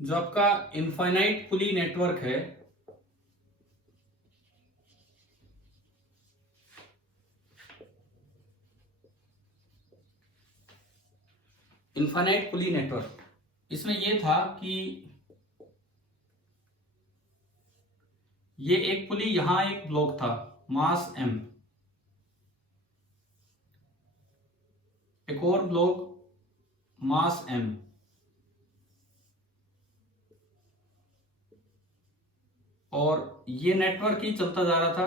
जो आपका इनफाइनाइट पुली नेटवर्क है, इनफाइनाइट पुली नेटवर्क, इसमें यह था कि ये एक पुली, यहां एक ब्लॉक था मास m, एक और ब्लॉक मास m, और ये नेटवर्क ही चलता जा रहा था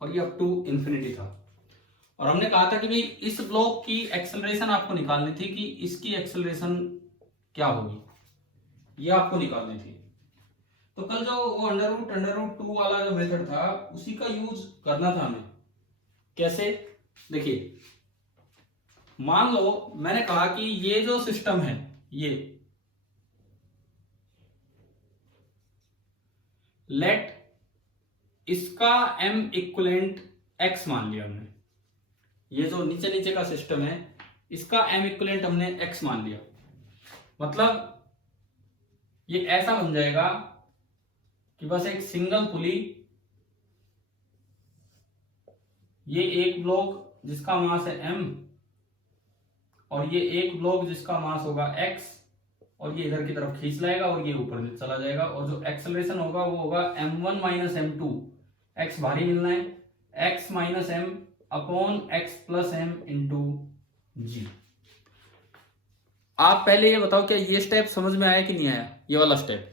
और ये अप टू इंफिनिटी था। और हमने कहा था कि भाई इस ब्लॉक की एक्सेलरेशन आपको निकालनी थी कि इसकी एक्सेलरेशन क्या होगी, ये आपको निकालनी थी। तो कल जो वो अंडर रूट 2 वाला जो मेथड था उसी का यूज करना था हमें। कैसे? देखिए, मान लो मैंने कहा कि ये जो सिस्टम है, ये लेट इसका m इक्वलेंट x मान लिया हमने। ये जो नीचे नीचे का सिस्टम है इसका m इक्वलेंट हमने x मान लिया। मतलब ये ऐसा बन जाएगा कि बस एक सिंगल पुली, ये एक ब्लॉक जिसका मास है m, और ये एक ब्लॉक जिसका मास होगा x, और ये इधर की तरफ खींच लाएगा और ये ऊपर चला जाएगा। और जो एक्सेलरेशन होगा वो होगा m1 माइनस m2, x भारी मिलना है, x minus m upon x plus m into g. आप पहले ये बताओ क्या ये स्टेप समझ में आया कि नहीं आया, ये वाला स्टेप?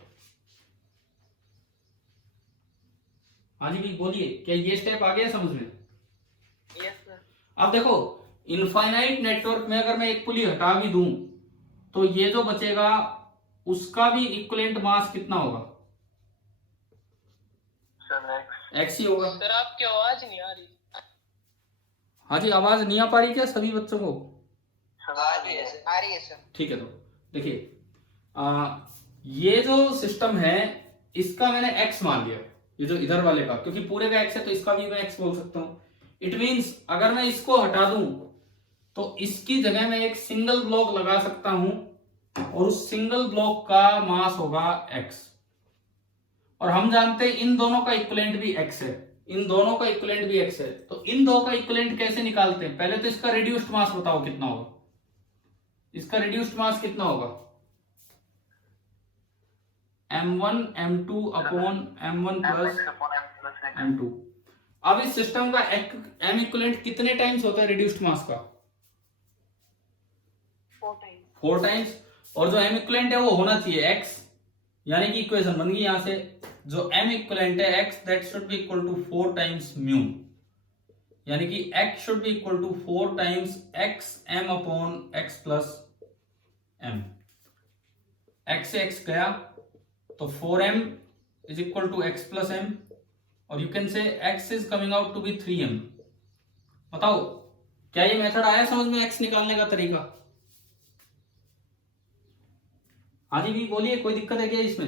हाँ जी भाई बोलिए, क्या ये स्टेप आ गया समझ में? Yes sir. अब देखो, इनफाइनाइट नेटवर्क में अगर मैं एक पुली हटा भी दूं तो ये जो बचेगा उसका भी इक्विवेलेंट मास कितना होगा? x ही होगा। सर आपकी आवाज नहीं आ रही। हाँ जी, आवाज नहीं आ पा रही क्या सभी बच्चों को? आ रही है सर, आ रही है सर। ठीक है, तो देखिए, ये जो सिस्टम है इसका मैंने x मान लिया, ये जो इधर वाले का, क्योंकि पूरे का x है तो इसका भी मैं x बोल सकता हूं। इट मींस अगर मैं इसको हटा दूं तो इसकी जगह मैं एक सिंगल ब्लॉक लगा सकता हूं और उस सिंगल ब्लॉक का मास होगा x। और हम जानते हैं इन दोनों का इक्विवेलेंट भी x है, इन दोनों का इक्विवेलेंट भी x है। तो इन दो का इक्विवेलेंट कैसे निकालते हैं? पहले तो इसका रिड्यूस्ड मास बताओ कितना होगा। इसका रिड्यूस्ड मास कितना होगा? m1 m2 upon m1 plus m2। अब इस सिस्टम का m इक्विवेलेंट कितने टाइम्स होता है रिड्यूस्ड मास का? 4 टाइम्स। और जो m इक्विवेलेंट है वो होना चाहिए x, यानी कि इक्वेशन बन गई यहां से, जो m इक्विवेलेंट है x that should be equal to 4 times mu, यानी कि x should be equal to 4 times x m upon x plus m। x से x गया तो 4m is equal to x plus m, और you can say x is coming out to be 3m। बताओ क्या ये method आया समझ में x निकालने का तरीका? हाँ जी भी बोलिए, कोई दिक्कत है क्या इसमें?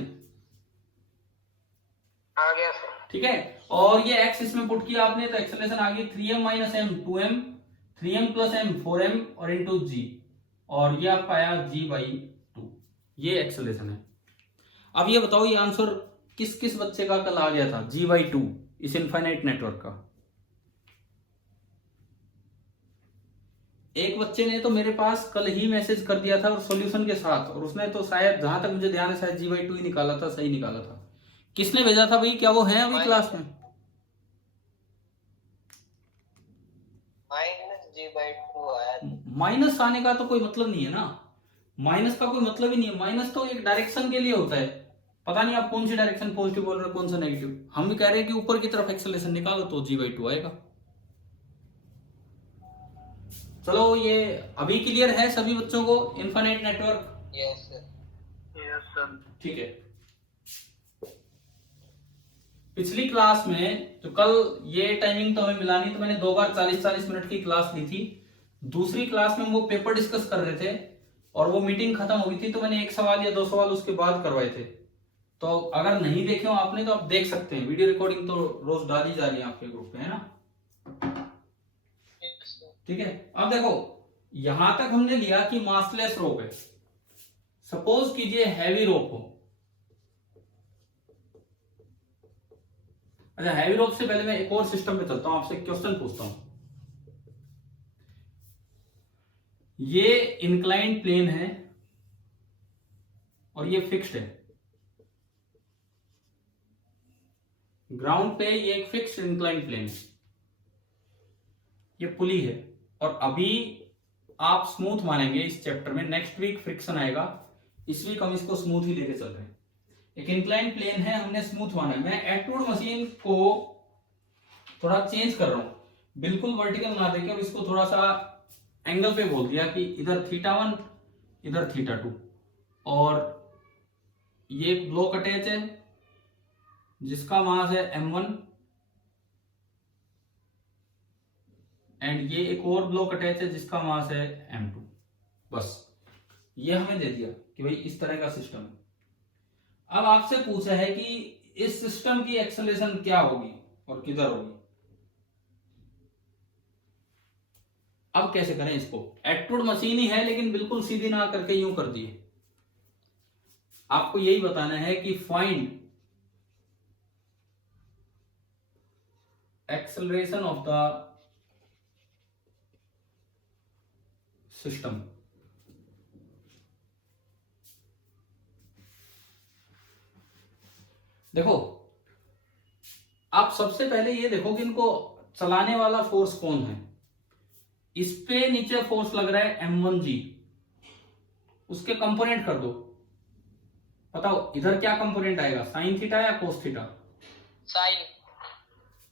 आ गया सर। ठीक है, और ये x इसमें पुट किया आपने तो एक्सेलरेशन आ गई 3m minus m 2m, 3m plus m 4m और इंटू g, और ये आपका आया g बाई 2। ये एक्सेलरेशन है। अब ये बताओ ये आंसर किस किस बच्चे का कल आ गया था g बाई 2 इस इनफाइनाइट नेटवर्क का? एक बच्चे ने तो मेरे पास कल ही मैसेज कर दिया था और सॉल्यूशन के साथ, और उसने तो शायद जहां तक मुझे ध्यान है शायद g बाई 2 ही निकाला था, सही निकाला था। किसने भेजा था भाई? क्या वो है अभी क्लास में? माइनस जी बाई 2 आया। माइनस आने का तो कोई मतलब नहीं है ना, माइनस का कोई मतलब ही नहीं है। माइनस तो एक डायरेक्शन के लिए होता है। पता नहीं आप कौन सी डायरेक्शन पॉजिटिव बोल रहे हो कौन सा नेगेटिव। हम भी कह रहे हैं कि ऊपर की तरफ एक्सेलरेशन निकालो तो जी बाई 2 आएगा। चलो ये अभी क्लियर है सभी बच्चों को infinite network? Yes sir. Yes sir. ठीक है, पिछली क्लास में तो कल ये टाइमिंग तो हमें मिला नहीं, तो मैंने 2 बार 40-40 मिनट की क्लास ली थी। दूसरी क्लास में वो पेपर डिस्कस कर रहे थे और वो मीटिंग खत्म हो गई थी, तो मैंने 1 सवाल या 2 सवाल उसके बाद करवाए थे। तो अगर नहीं देखे हो आपने तो आप देख सकते हैं, वीडियो रिकॉर्डिंग तो रोज डाली जा रही है आपके ग्रुप पे, है ना? ठीक है, अब देखो यहां तक हमने लिया कि मासलेस रोक है, सपोज कीजिए हैवी रोप हो। अच्छा, हैवी रोप से पहले मैं एक और सिस्टम पे चलता हूं, आपसे क्वेश्चन पूछता हूं। ये इंक्लाइंड प्लेन है और ये फिक्स्ड है। ग्राउंड पे ये एक फिक्स्ड इंक्लाइंड प्लेन है, ये पुली है। और अभी आप स्मूथ मानेंगे इस चैप्टर में, नेक्स्ट वीक फ्रिक्शन आएगा, इस वीक हम इसको स्मूथ ही लेके चल रहे हैं। एक इंक्लाइंड प्लेन है, हमने स्मूथ माना है। मैं एक्सट्रूड मशीन को थोड़ा चेंज कर रहा हूं, बिल्कुल वर्टिकल ना देके अब इसको थोड़ा सा एंगल पे बोल दिया कि इधर θ1 इधर θ2, और ये एक ब्लॉक अटैच है जिसका मास है m1, एंड ये एक और ब्लॉक अटैच है जिसका मास है m2। बस ये हमें दे दिया कि भाई इस तरह का सिस्टम है। अब आपसे पूछा है कि इस सिस्टम की एक्सेलरेशन क्या होगी और किधर होगी। अब कैसे करें इसको, एक्सट्रूड मशीन ही है लेकिन बिल्कुल सीधी ना करके यूं कर दिए। आपको यही बताना है कि find acceleration of the system. देखो, आप सबसे पहले ये देखो कि इनको चलाने वाला फोर्स कौन है। इस पे नीचे फोर्स लग रहा है m1g, उसके कंपोनेंट कर दो। बताओ इधर क्या कंपोनेंट आएगा, साइन थीटा या कोस थीटा? साइन।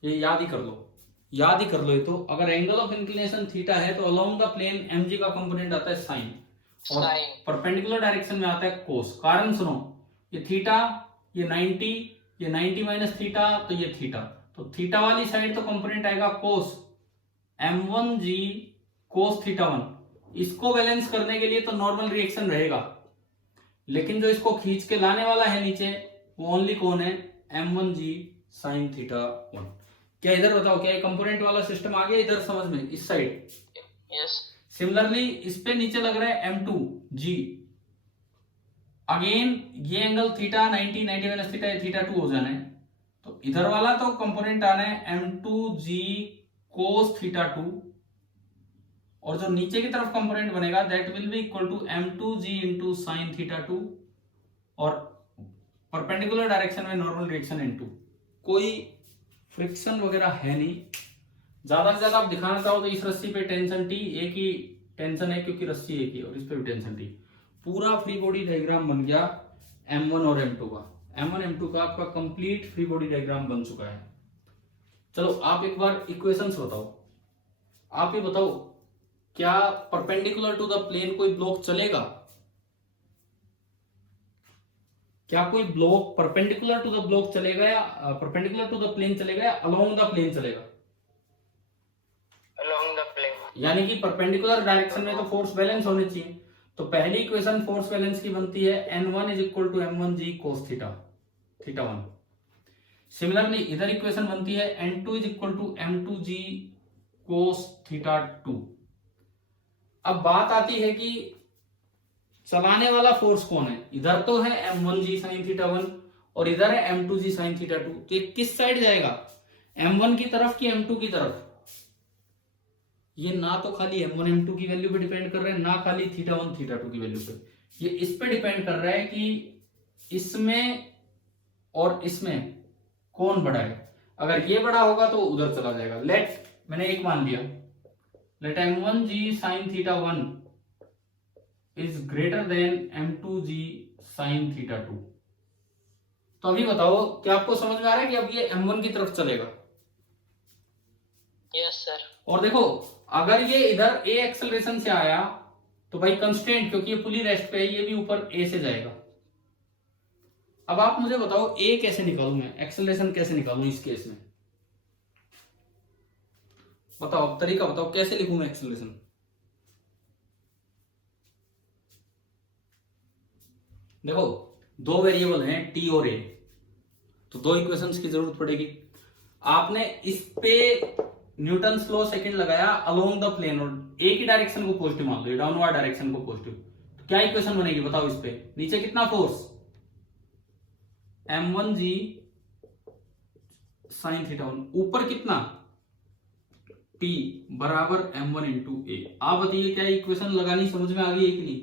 ये याद ही कर लो, याद ही कर लो। ये तो अगर एंगल ऑफ इंक्लिनेशन थीटा है तो अलोंग द प्लेन mg का कंपोनेंट आता है साइन, और परपेंडिकुलर डायरेक्शन में आता है कोस। कारण सुनो, ये थीटा, ये 90, ये 90 माइनस थीटा, तो ये थीटा, तो थीटा वाली साइड तो कंपोनेंट आएगा कोस, m1g कोस θ1। इसको बैलेंस करने के लिए तो नॉर्मल रिएक्शन रहेगा, लेकिन जो इसको खींच के लाने वाला है नीचे वो ओनली कौन है, m1g sin θ1। क्या इधर बताओ, क्या ये कंपोनेंट वाला सिस्टम आ गया इधर समझ में, इस साइड? यस। सिमिलरली इस पे नीचे लग रहा है m2g, अगेन ये एंगल थीटा 90 माइनस थीटा, ये θ2 हो जाना है, तो इधर वाला तो कंपोनेंट आना है m2g cos θ2, और जो नीचे की तरफ कंपोनेंट बनेगा that will be equal to m2g into sine θ2, और परपेंडिकुलर डायरेक्शन में नॉर्मल रिएक्शन इनटू। कोई फ्रिक्शन वगैरह है नहीं। ज्यादा से ज्यादा आप दिखाना चाहो तो इस रस्सी पे टेंशन T, एक ही टेंशन है क्योंकि रस्सी एक ही, और इस पे भी टेंशन T। पूरा फ्री बॉडी डायग्राम बन गया m1 और m2 का। m1 m2 का आपका कंप्लीट फ्री बॉडी डायग्राम बन चुका है। चलो आप एक बार इक्वेशंस बताओ, आप ही बताओ, क्या परपेंडिकुलर टू द प्लेन कोई ब्लॉक चलेगा? क्या कोई block perpendicular to the block चलेगा, या परपेंडिकुलर टू द प्लेन चलेगा, या अलोंग द प्लेन चलेगा? Along the plane. यानी कि परपेंडिकुलर डायरेक्शन में तो फोर्स बैलेंस होने चाहिए। तो पहली इक्वेशन फोर्स बैलेंस की बनती है n1 is equal to m1g cos θ1। Similarly इधर इक्वेशन बनती है n2 is equal to m2g cos θ2। अब बात आती है कि चलाने वाला फोर्स कौन है। इधर तो है m1g sin θ1 और इधर है m2g sin θ2, तो ये किस साइड जाएगा, m1 की तरफ कि m2 की तरफ? ये ना तो खाली m1 m2 की वैल्यू पे डिपेंड कर रहा है, ना खाली θ1 θ2 की वैल्यू पे, ये इस पे डिपेंड कर रहा है कि इसमें और इसमें कौन बड़ा है। अगर ये बड़ा होगा तो उधर चला जाएगा। लेट, मैंने एक मान लिया, let m1g sin θ1 is greater than m2g sin θ2। तो अभी बताओ, क्या आपको समझ में आ रहा है कि अब ये m1 की तरफ चलेगा? Yes sir. और देखो, अगर ये इधर a एक्सेलरेशन से आया तो भाई कंस्टेंट, क्योंकि ये पुली रेस्ट पे है, ये भी ऊपर a से जाएगा। अब आप मुझे बताओ a कैसे निकालूं, मैं एक्सेलरेशन कैसे निकालूं इस केस में? बताओ, अब तरीका बताओ, कैसे लिखूं मैं एक्सेलरेशन? देखो, दो वेरिएबल हैं t और a, तो दो इक्वेशंस की जरूरत पड़ेगी। आपने इस पे न्यूटन लॉ सेकंड लगाया अलोंग द प्लेन, और a की डायरेक्शन को पॉजिटिव मान लो, डाउनवर्ड डायरेक्शन को पॉजिटिव, तो क्या इक्वेशन बनेगी बताओ इस पे? नीचे कितना फोर्स? m1g साइन थीटा 1, ऊपर कितना? T बराबर m1 इंटू ए। आप बताइए क्या इक्वेशन लगानी समझ में आ गई है कि नहीं?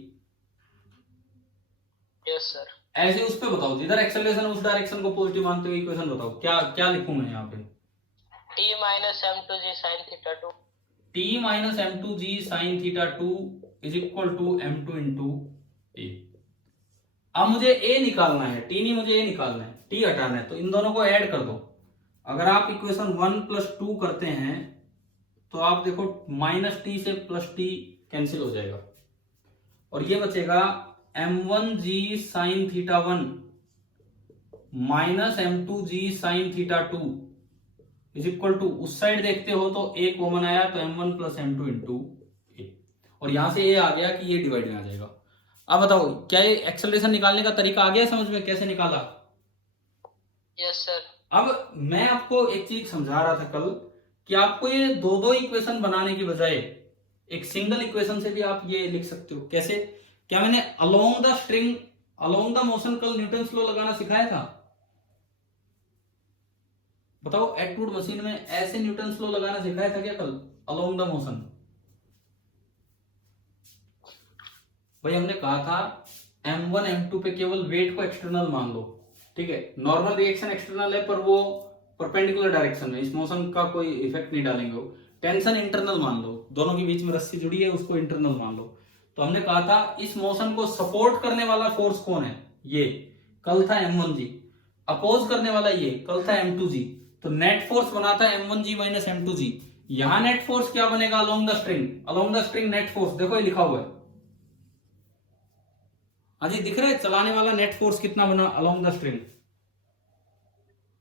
Yes sir. ऐसे उस पे बताओ, जिधर एक्सेलरेशन उस डायरेक्शन को पॉजिटिव मानते हुए इक्वेशन बताओ, क्या क्या लिखूं मैं यहाँ पे? t minus m2g sine theta 2। t minus m2g sine theta 2 is equal to m2 into a. अब मुझे a निकालना है, t नहीं, मुझे a निकालना है, t हटाना है, तो इन दोनों को ऐड कर दो। अगर आप इक्वेशन 1 प्लस 2 करते हैं तो आप देखो माइनस टी से प्लस टी कैंसिल हो जाएगा और ये बचेगा m1g sine theta 1 minus m2g sine theta 2 is equal to, उस साइड देखते हो तो a कॉमन आया तो m1 प्लस m2 इंटू ए, और यहां से a आ गया कि ये डिवाइड में आ जाएगा। अब बताओ क्या ये एक्सेलरेशन निकालने का तरीका आ गया समझ में, कैसे निकाला? Yes sir. अब मैं आपको एक चीज समझा रहा था कल कि आपको ये दो दो इक्वेशन बनाने की बजाय एक सिंगल इक्वेशन से भी आप ये लिख सकते हो। कैसे? क्या मैंने along the string along the motion कल न्यूटन्स लॉ लगाना सिखाया था? बताओ एक्टूड मशीन में ऐसे न्यूटन्स लॉ लगाना सिखाया था क्या कल अलोंग द मोशन? भाई हमने कहा था m1 m2 पे केवल वेट को एक्सटर्नल मान लो, ठीक है, नॉर्मल रिएक्शन एक्सटर्नल है पर वो परपेंडिकुलर डायरेक्शन में, इस मोशन का कोई इफेक्ट नहीं डालेंगे। टेंशन इंटरनल मान लो, दोनों के बीच में रस्सी जुड़ी है उसको इंटरनल मान लो। तो हमने कहा था इस मोशन को सपोर्ट करने वाला फोर्स कौन है? ये कल था m1g, अपोज करने वाला ये कल था m2g, तो नेट फोर्स बना था m1g माइनस m2g। यहां नेट फोर्स क्या बनेगा? Along the string, along the string net force, देखो ये लिखा हुआ है, हाँ जी दिख रहा है चलाने वाला नेट फोर्स कितना बना along the string?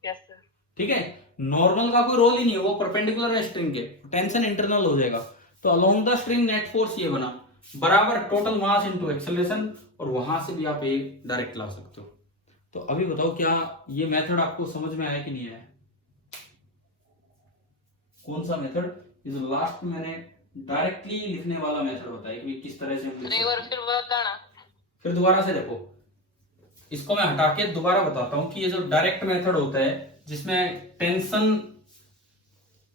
Yes sir. ठीक है, नॉर्मल का कोई रोल ही नहीं है, वो परपेंडिकुलर है स्ट्रिंग के, टेंशन इंटरनल हो जाएगा। तो along the string net force ये बना बराबर टोटल मास इनटू एक्सेलरेशन, और वहां से भी आप ये डायरेक्ट ला सकते हो। तो अभी बताओ क्या ये मेथड आपको समझ में आया कि नहीं आया? कौन सा मेथड? ये जो लास्ट में मैंने डायरेक्टली लिखने वाला मेथड बताया कि किस तरह से हम लिख सकते हैं। फिर बताना। फिर दोबारा से देखो, इसको मैं हटा के दोबारा बताता हूं कि ये जो डायरेक्ट मेथड होता है जिसमें टेंशन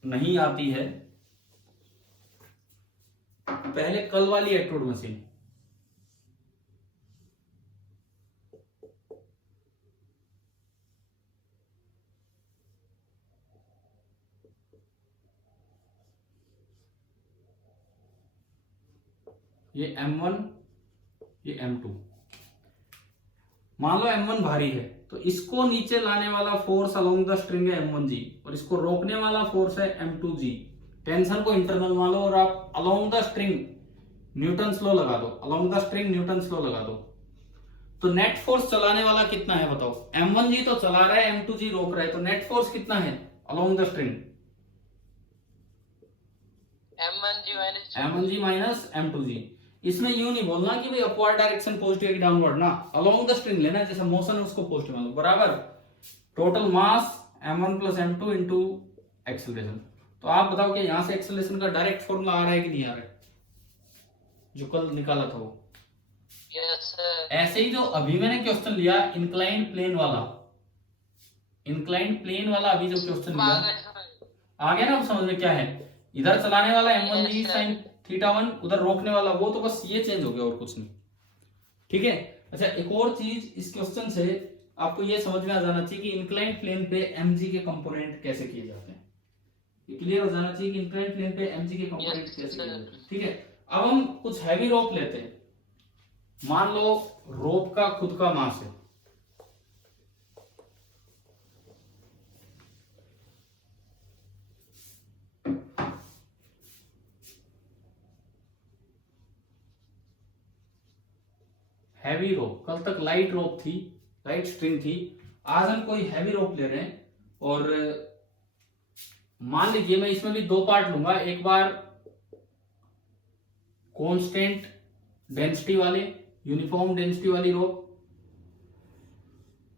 नहीं आती है, पहले कल वाली एक्टूड मशीन, ये m1 ये m2, मान लो m1 भारी है तो इसको नीचे लाने वाला फोर्स अलोंग द स्ट्रिंग है m1g और इसको रोकने वाला फोर्स है m2g। टेंशन को इंटरनल मान लो और आप along the string Newton's law लगा दो, along the string Newton's law लगा दो। तो नेट फोर्स चलाने वाला कितना है बताओ? m1g तो चला रहा है, m2g रोक रहा है, तो नेट फोर्स कितना है along the string? m1g minus m2g। इसमें यूं नहीं बोलना कि भाई अपवर्ड डायरेक्शन पॉजिटिव है कि डाउनवर्ड, ना, अलोंग द स्ट्रिंग लेना, जैसा मोशन है उसको पॉजिटिव मान लो, बराबर total mass m1 plus m2 into acceleration. तो आप बताओ कि यहां से एक्सेलरेशन का डायरेक्ट फॉर्मूला आ रहा है कि नहीं आ रहा है, जो कल निकाला था वो? Yes sir. ऐसे ही जो अभी मैंने क्वेश्चन लिया इंक्लाइंड प्लेन वाला, इंक्लाइंड प्लेन वाला अभी जो क्वेश्चन लिया आ गया ना, अब समझ में क्या है? इधर चलाने वाला m1g साइन थीटा 1, उधर रोकने वाला वो, तो बस ये चेंज हो गया और कुछ नहीं, ठीक है। अच्छा एक और चीज इस क्वेश्चन से आपको ये समझ में आ जाना चाहिए कि इंक्लाइंड प्लेन पे mg के कंपोनेंट कैसे किए जाते हैं, ये क्लियर हो जाना चाहिए कि इंक्लाइंड प्लेन पे mg के कंपोनेंट कैसे किए जाते हैं, ठीक है। अब हम कुछ हैवी रोप लेते हैं, मान लो रोप का खुद का मास है, हैवी रोप, कल तक लाइट रोप थी, लाइट स्ट्रिंग थी, आज हम कोई हैवी रोप ले रहे हैं। और मान लीजिए मैं इसमें भी दो पार्ट लूंगा, एक बार कांस्टेंट डेंसिटी वाले यूनिफॉर्म डेंसिटी वाली रोप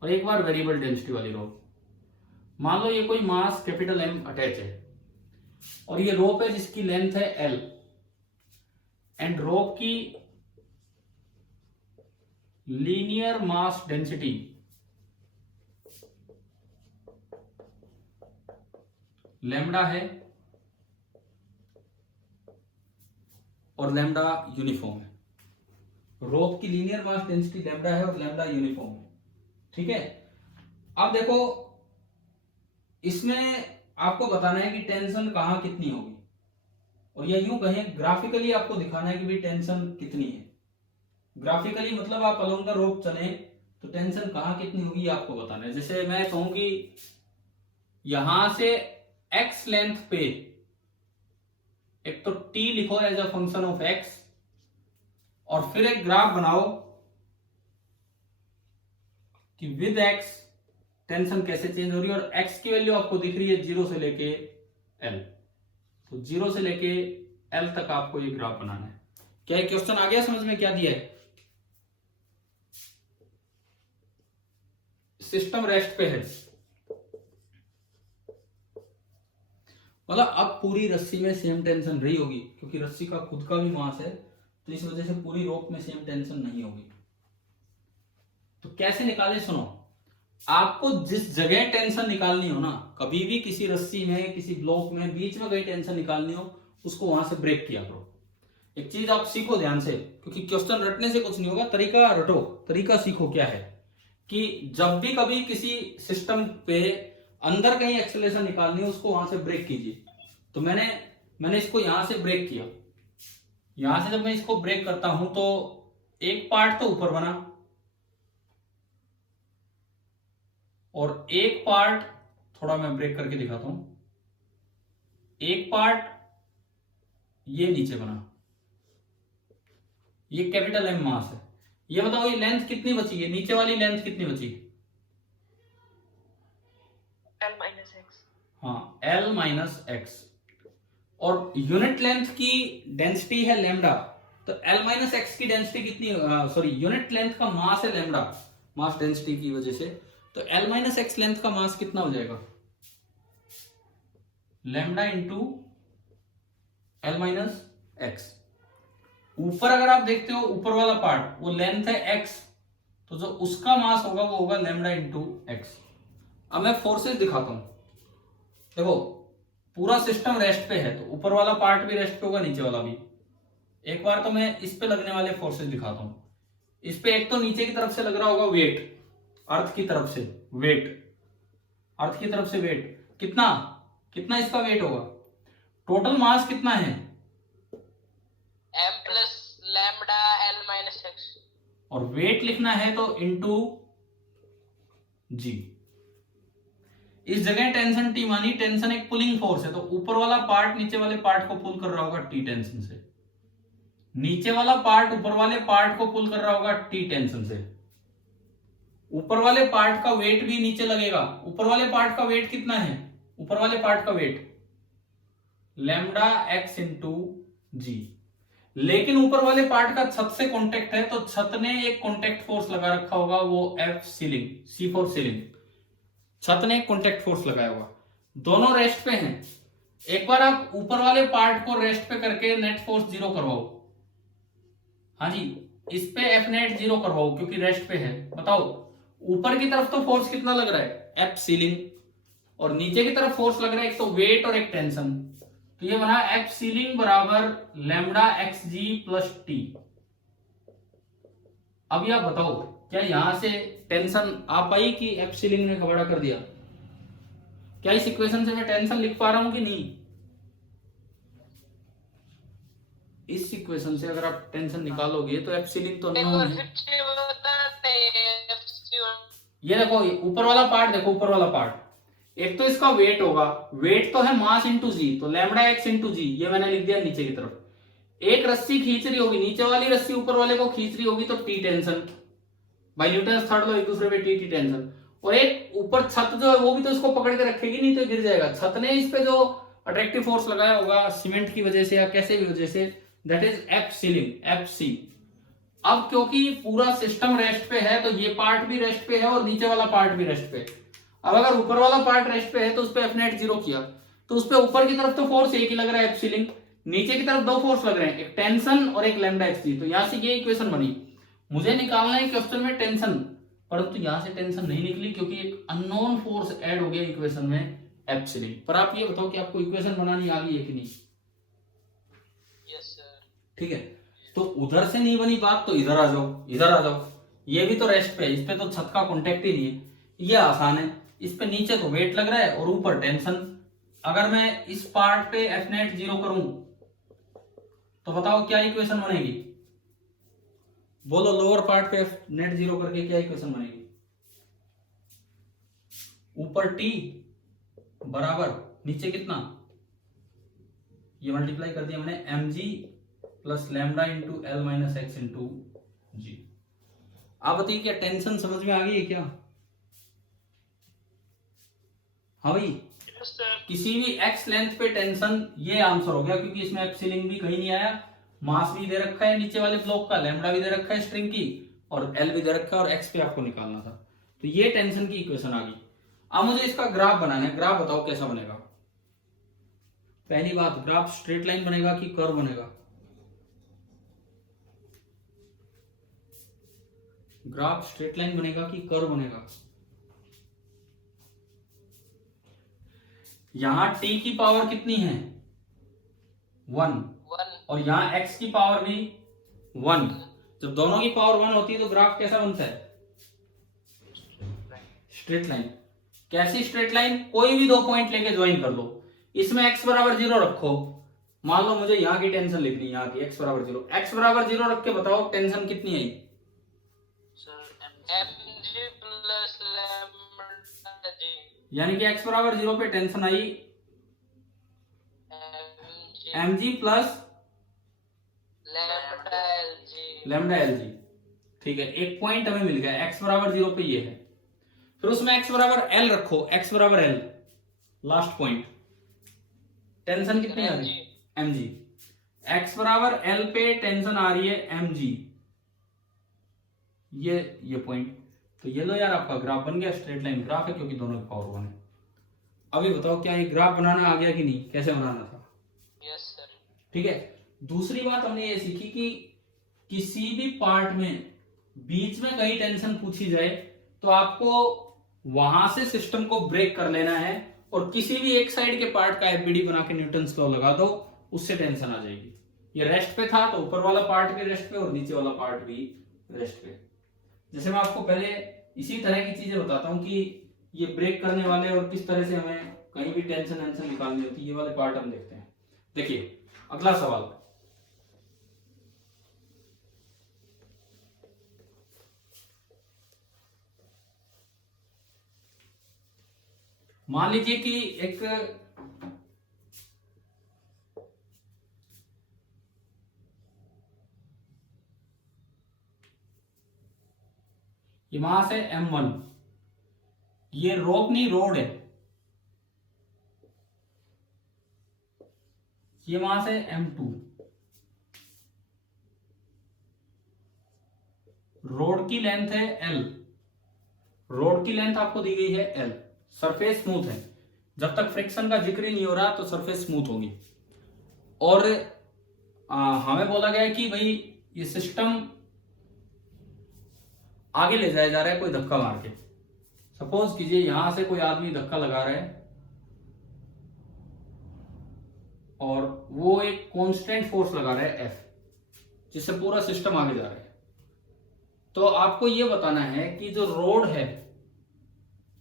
और एक बार वेरिएबल डेंसिटी वाली रोप। मान लो ये कोई मास कैपिटल M अटैच है और ये रोप है जिसकी लेंथ है L एंड रोप की लीनियर मास डेंसिटी लैम्डा है और लैम्डा यूनिफॉर्म है। रोप की लीनियर मास डेंसिटी लैम्डा है और लैम्डा यूनिफॉर्म है। ठीक है, अब देखो इसमें आपको बताना है कि टेंशन कहां कितनी होगी, और या यूं कहें ग्राफिकली आपको दिखाना है कि भाई टेंशन कितनी है। ग्राफिकली मतलब आप अलोंग द रोप चले तो टेंशन कहां कितनी होगी आपको बताना है। जैसे मैं कहूं कि यहां से x लेंथ पे एक तो t लिखो as a function of x, और फिर एक ग्राफ बनाओ कि विद x टेंशन कैसे चेंज हो रही है, और x की वैल्यू आपको दिख रही है 0 से लेके l, तो 0 से लेके l तक आपको ये ग्राफ बनाना है। क्या ये क्वेश्चन आ गया समझ में? क्या दिया है? सिस्टम रेस्ट पे है, मतलब अब पूरी रस्सी में सेम टेंशन रही होगी, क्योंकि रस्सी का खुद का भी मास है, तो इस वजह से पूरी रोप में सेम टेंशन नहीं होगी। तो कैसे निकाले? सुनो, आपको जिस जगह टेंशन निकालनी हो ना, कभी भी किसी रस्सी में किसी ब्लॉक में बीच में कहीं टेंशन निकालनी हो, उसको वहां से ब्रेक किया करो। एक चीज आप सीखो ध्यान से, क्योंकि क्वेश्चन रटने से कुछ नहीं होगा, तरीका रटो, तरीका सीखो। क्या है कि जब भी कभी किसी सिस्टम पे अंदर कहीं एक्सेलरेशन निकालनी हो, उसको वहां से ब्रेक कीजिए। तो मैंने इसको यहां से ब्रेक किया, यहां से जब मैं इसको ब्रेक करता हूं तो एक पार्ट तो ऊपर बना और एक पार्ट, थोड़ा मैं ब्रेक करके दिखाता हूं, एक पार्ट ये नीचे बना। ये कैपिटल एम मास है। ये बताओ ये लेंथ कितनी बची है? नीचे वाली लेंथ कितनी बची? L minus x। हाँ, L माइनस एक्स, और यूनिट लेंथ की डेंसिटी है लैम्डा, तो L माइनस एक्स की डेंसिटी कितनी, सॉरी यूनिट लेंथ का मास है लैम्डा, मास डेंसिटी की वजह से, तो L माइनस एक्स लेंथ का मास कितना हो जाएगा? Lambda into L minus x. ऊपर अगर आप देखते हो ऊपर वाला पार्ट वो लेंथ है x, तो जो उसका मास होगा वो होगा लैम्डा इंटू एक्स। अब मैं फोर्सेस दिखाता हूं। देखो पूरा सिस्टम रेस्ट पे है, तो ऊपर वाला पार्ट भी रेस्ट पे होगा, नीचे वाला भी। एक बार तो मैं इस पे लगने वाले फोर्सेस दिखाता हूं। इस पे एक तो नीचे की तरफ से लग रहा होगा वेट, अर्थ की तरफ से वेट, अर्थ की तरफ से वेट कितना कितना इसका वेट होगा? टोटल मास कितना है? m plus lambda L minus x। और वेट लिखना है तो इंटू जी। इस जगह टेंशन टी मानी, टेंशन एक पुलिंग फोर्स है, तो ऊपर वाला पार्ट नीचे वाले पार्ट को पुल कर रहा होगा टी टेंशन से, नीचे वाला पार्ट ऊपर वाले पार्ट को पुल कर रहा होगा टी टेंशन से। ऊपर वाले पार्ट का वेट भी नीचे लगेगा। ऊपर वाले पार्ट का वेट कितना है? ऊपर वाले पार्ट का वेट लैम्डा एक्स इंटू जी। लेकिन ऊपर वाले पार्ट का छत से कांटेक्ट है, तो छत ने एक कांटेक्ट फोर्स लगा रखा होगा, वो F ceiling, C for ceiling. छत ने एक कांटेक्ट फोर्स लगाया होगा। दोनों रेस्ट पे हैं। एक बार आप ऊपर वाले पार्ट को रेस्ट पे करके नेट फोर्स जीरो करवाओ। हाँ जी, इस पे एफ नेट जीरो करवाओ क्योंकि रेस्ट पे है। बताओ ऊपर की तरफ तो फोर्स कितना लग रहा है? एफ सीलिंग, और नीचे की तरफ फोर्स लग रहा है एक तो वेट और एक टेंशन। तो ये बना एफ सीलिंग बराबर लैम्डा एक्स जी प्लस टी। अब आप बताओ क्या यहां से टेंशन आ पाई कि एफ सीलिंग ने खबड़ा कर दिया? क्या इस इक्वेशन से मैं टेंशन लिख पा रहा हूं कि नहीं? इस इक्वेशन से अगर आप टेंशन निकालोगे तो एफ सीलिंग तो नहीं होगी। ये देखो ऊपर वाला पार्ट, देखो ऊपर वाला पार्ट, एक तो इसका वेट होगा, वेट तो है मास इंटू जी, तो लैम्डा एक्स इंटू जी, ये मैंने लिख दिया नीचे की तरफ। एक रस्सी खींच रही होगी, नीचे वाली रस्सी ऊपर वाले को खींच रही होगी, तो T tension by Newton third law, एक दूसरे पे टी टी टेंशन। और एक ऊपर छत जो है वो भी तो इसको पकड़ के रखेगी, नहीं तो गिर जाएगा। छत ने इस पे जो अट्रैक्टिव फोर्स लगाया होगा सीमेंट की वजह से या कैसे भी वजह से, that is F ceiling, F C. अब क्योंकि पूरा सिस्टम रेस्ट पे है, तो ये पार्ट भी रेस्ट पे है और नीचे वाला पार्ट भी रेस्ट पे। अब अगर ऊपर वाला पार्ट रेस्ट पे है तो उस पर एफ नेट जीरो किया, तो उस पर ऊपर की तरफ तो फोर्स एक ही लग रहा है एफ सीलिंग, नीचे की तरफ दो फोर्स लग रहे हैं, एक टेंशन और एक लैम्डा एक्स जी। तो यहां से ये इक्वेशन बनी, मुझे निकालना है क्वेश्चन में टेंशन, परंतु यहां से टेंशन नहीं निकली क्योंकि एक अननोन फोर्स ऐड हो गया इक्वेशन में एप्सिलॉन। पर आप ये बताओ कि आपको इक्वेशन बनानी आ गई है कि नहीं? Yes sir. ठीक है, तो उधर से नहीं बनी बात तो इधर आ जाओ, इधर आ जाओ। ये भी तो रेस्ट पे है, इस पे तो छत का कॉन्टेक्ट ही नहीं है, ये आसान है। इस पे नीचे तो वेट लग रहा है और ऊपर टेंशन। अगर मैं इस पार्ट पे एफ नेट 0 करूं तो बताओ क्या इक्वेशन बनेगी? बोलो, लोअर पार्ट पे एफ नेट 0 करके क्या इक्वेशन बनेगी? ऊपर टी बराबर नीचे कितना, ये मल्टीप्लाई कर दिया मैंने, m g plus lambda into l minus x into g. आप बताइए क्या टेंशन समझ में आ गई है क्या? हाँ भाई, यस सर। किसी भी एक्स लेंथ पे टेंशन, ये आंसर हो गया क्योंकि इसमें एप्सिलॉन भी कहीं नहीं आया, मास भी दे रखा है नीचे वाले ब्लॉक का, लैम्डा भी दे रखा है स्ट्रिंग की, और एल भी दे रखा है, और एक्स पे आपको निकालना था। तो ये टेंशन की इक्वेशन आ गई। अब मुझे इसका ग्राफ बनाना है। ग्राफ बताओ कैसा बनेगा? पहली बात, ग्राफ स्ट्रेट लाइन बनेगा कि कर्व बनेगा? ग्राफ स्ट्रेट लाइन बनेगा कि कर्व बनेगा? यहां t की पावर कितनी है? 1, और यहां x की पावर भी 1। जब दोनों की पावर 1 होती है तो ग्राफ कैसा बनता है? Straight line. कैसी स्ट्रेट लाइन? कोई भी 2 पॉइंट लेके ज्वाइन कर लो, इसमें x बराबर 0 रखो। मान लो मुझे यहाँ की टेंशन लिखनी है, यहाँ की x बराबर 0। x बराबर 0 रख के बताओ टेंशन कितनी आई? mg प्लस लैम्डा जी। यानी कि x बराबर 0 पे टेंशन आई mg plus lambda L G. ठीक है, एक पॉइंट हमें मिल गया, x बराबर 0 पे ये है। फिर उसमें x बराबर l रखो, x बराबर l, लास्ट पॉइंट। टेंशन कितनी आ रही है? mg। x बराबर l पे टेंशन आ रही है mg, ये पॉइंट। तो ये लो यार, आपका ग्राफ बन गया। स्ट्रेट लाइन ग्राफ है क्योंकि दोनों की पावर 1 है। अभी बताओ क्या ये ग्राफ बनाना आ गया कि नहीं? कैसे बनाना था? Yes sir. ठीक है, दूसरी बात हमने ये सीखी कि किसी भी पार्ट में बीच में कहीं टेंशन पूछी जाए तो आपको वहां से सिस्टम को ब्रेक कर लेना है, और किसी भी एक साइड के पार्ट का एफबीडी बना के न्यूटन्स लॉ लगा दो, उससे टेंशन आ जाएगी। ये रेस्ट पे था तो ऊपर वाला पार्ट भी रेस्ट पे और नीचे वाला पार्ट भी रेस्ट पे। जैसे मैं आपको पहले इसी तरह की चीजें बताता हूँ कि ये ब्रेक करने वाले और किस तरह से हमें कहीं भी टेंशन निकालनी होती है, ये वाले पार्ट हम देखते हैं। देखिए अगला सवाल, मान लीजिए कि एक ये मास है m1, ये रोक नहीं रोड है, ये मास है m2, रोड की लेंथ है l, रोड की लेंथ आपको दी गई है l, सरफेस स्मूथ है। जब तक फ्रिक्शन का जिक्र ही नहीं हो रहा तो सरफेस स्मूथ होगी। और हमें बोला गया है कि भाई ये सिस्टम आगे ले जाया जा रहा है कोई धक्का मार के। सपोज कीजिए यहां से कोई आदमी धक्का लगा रहा है और वो एक कांस्टेंट फोर्स लगा रहा है F, जिससे पूरा सिस्टम आगे जा रहा है। तो आपको ये बताना है कि जो रोड है,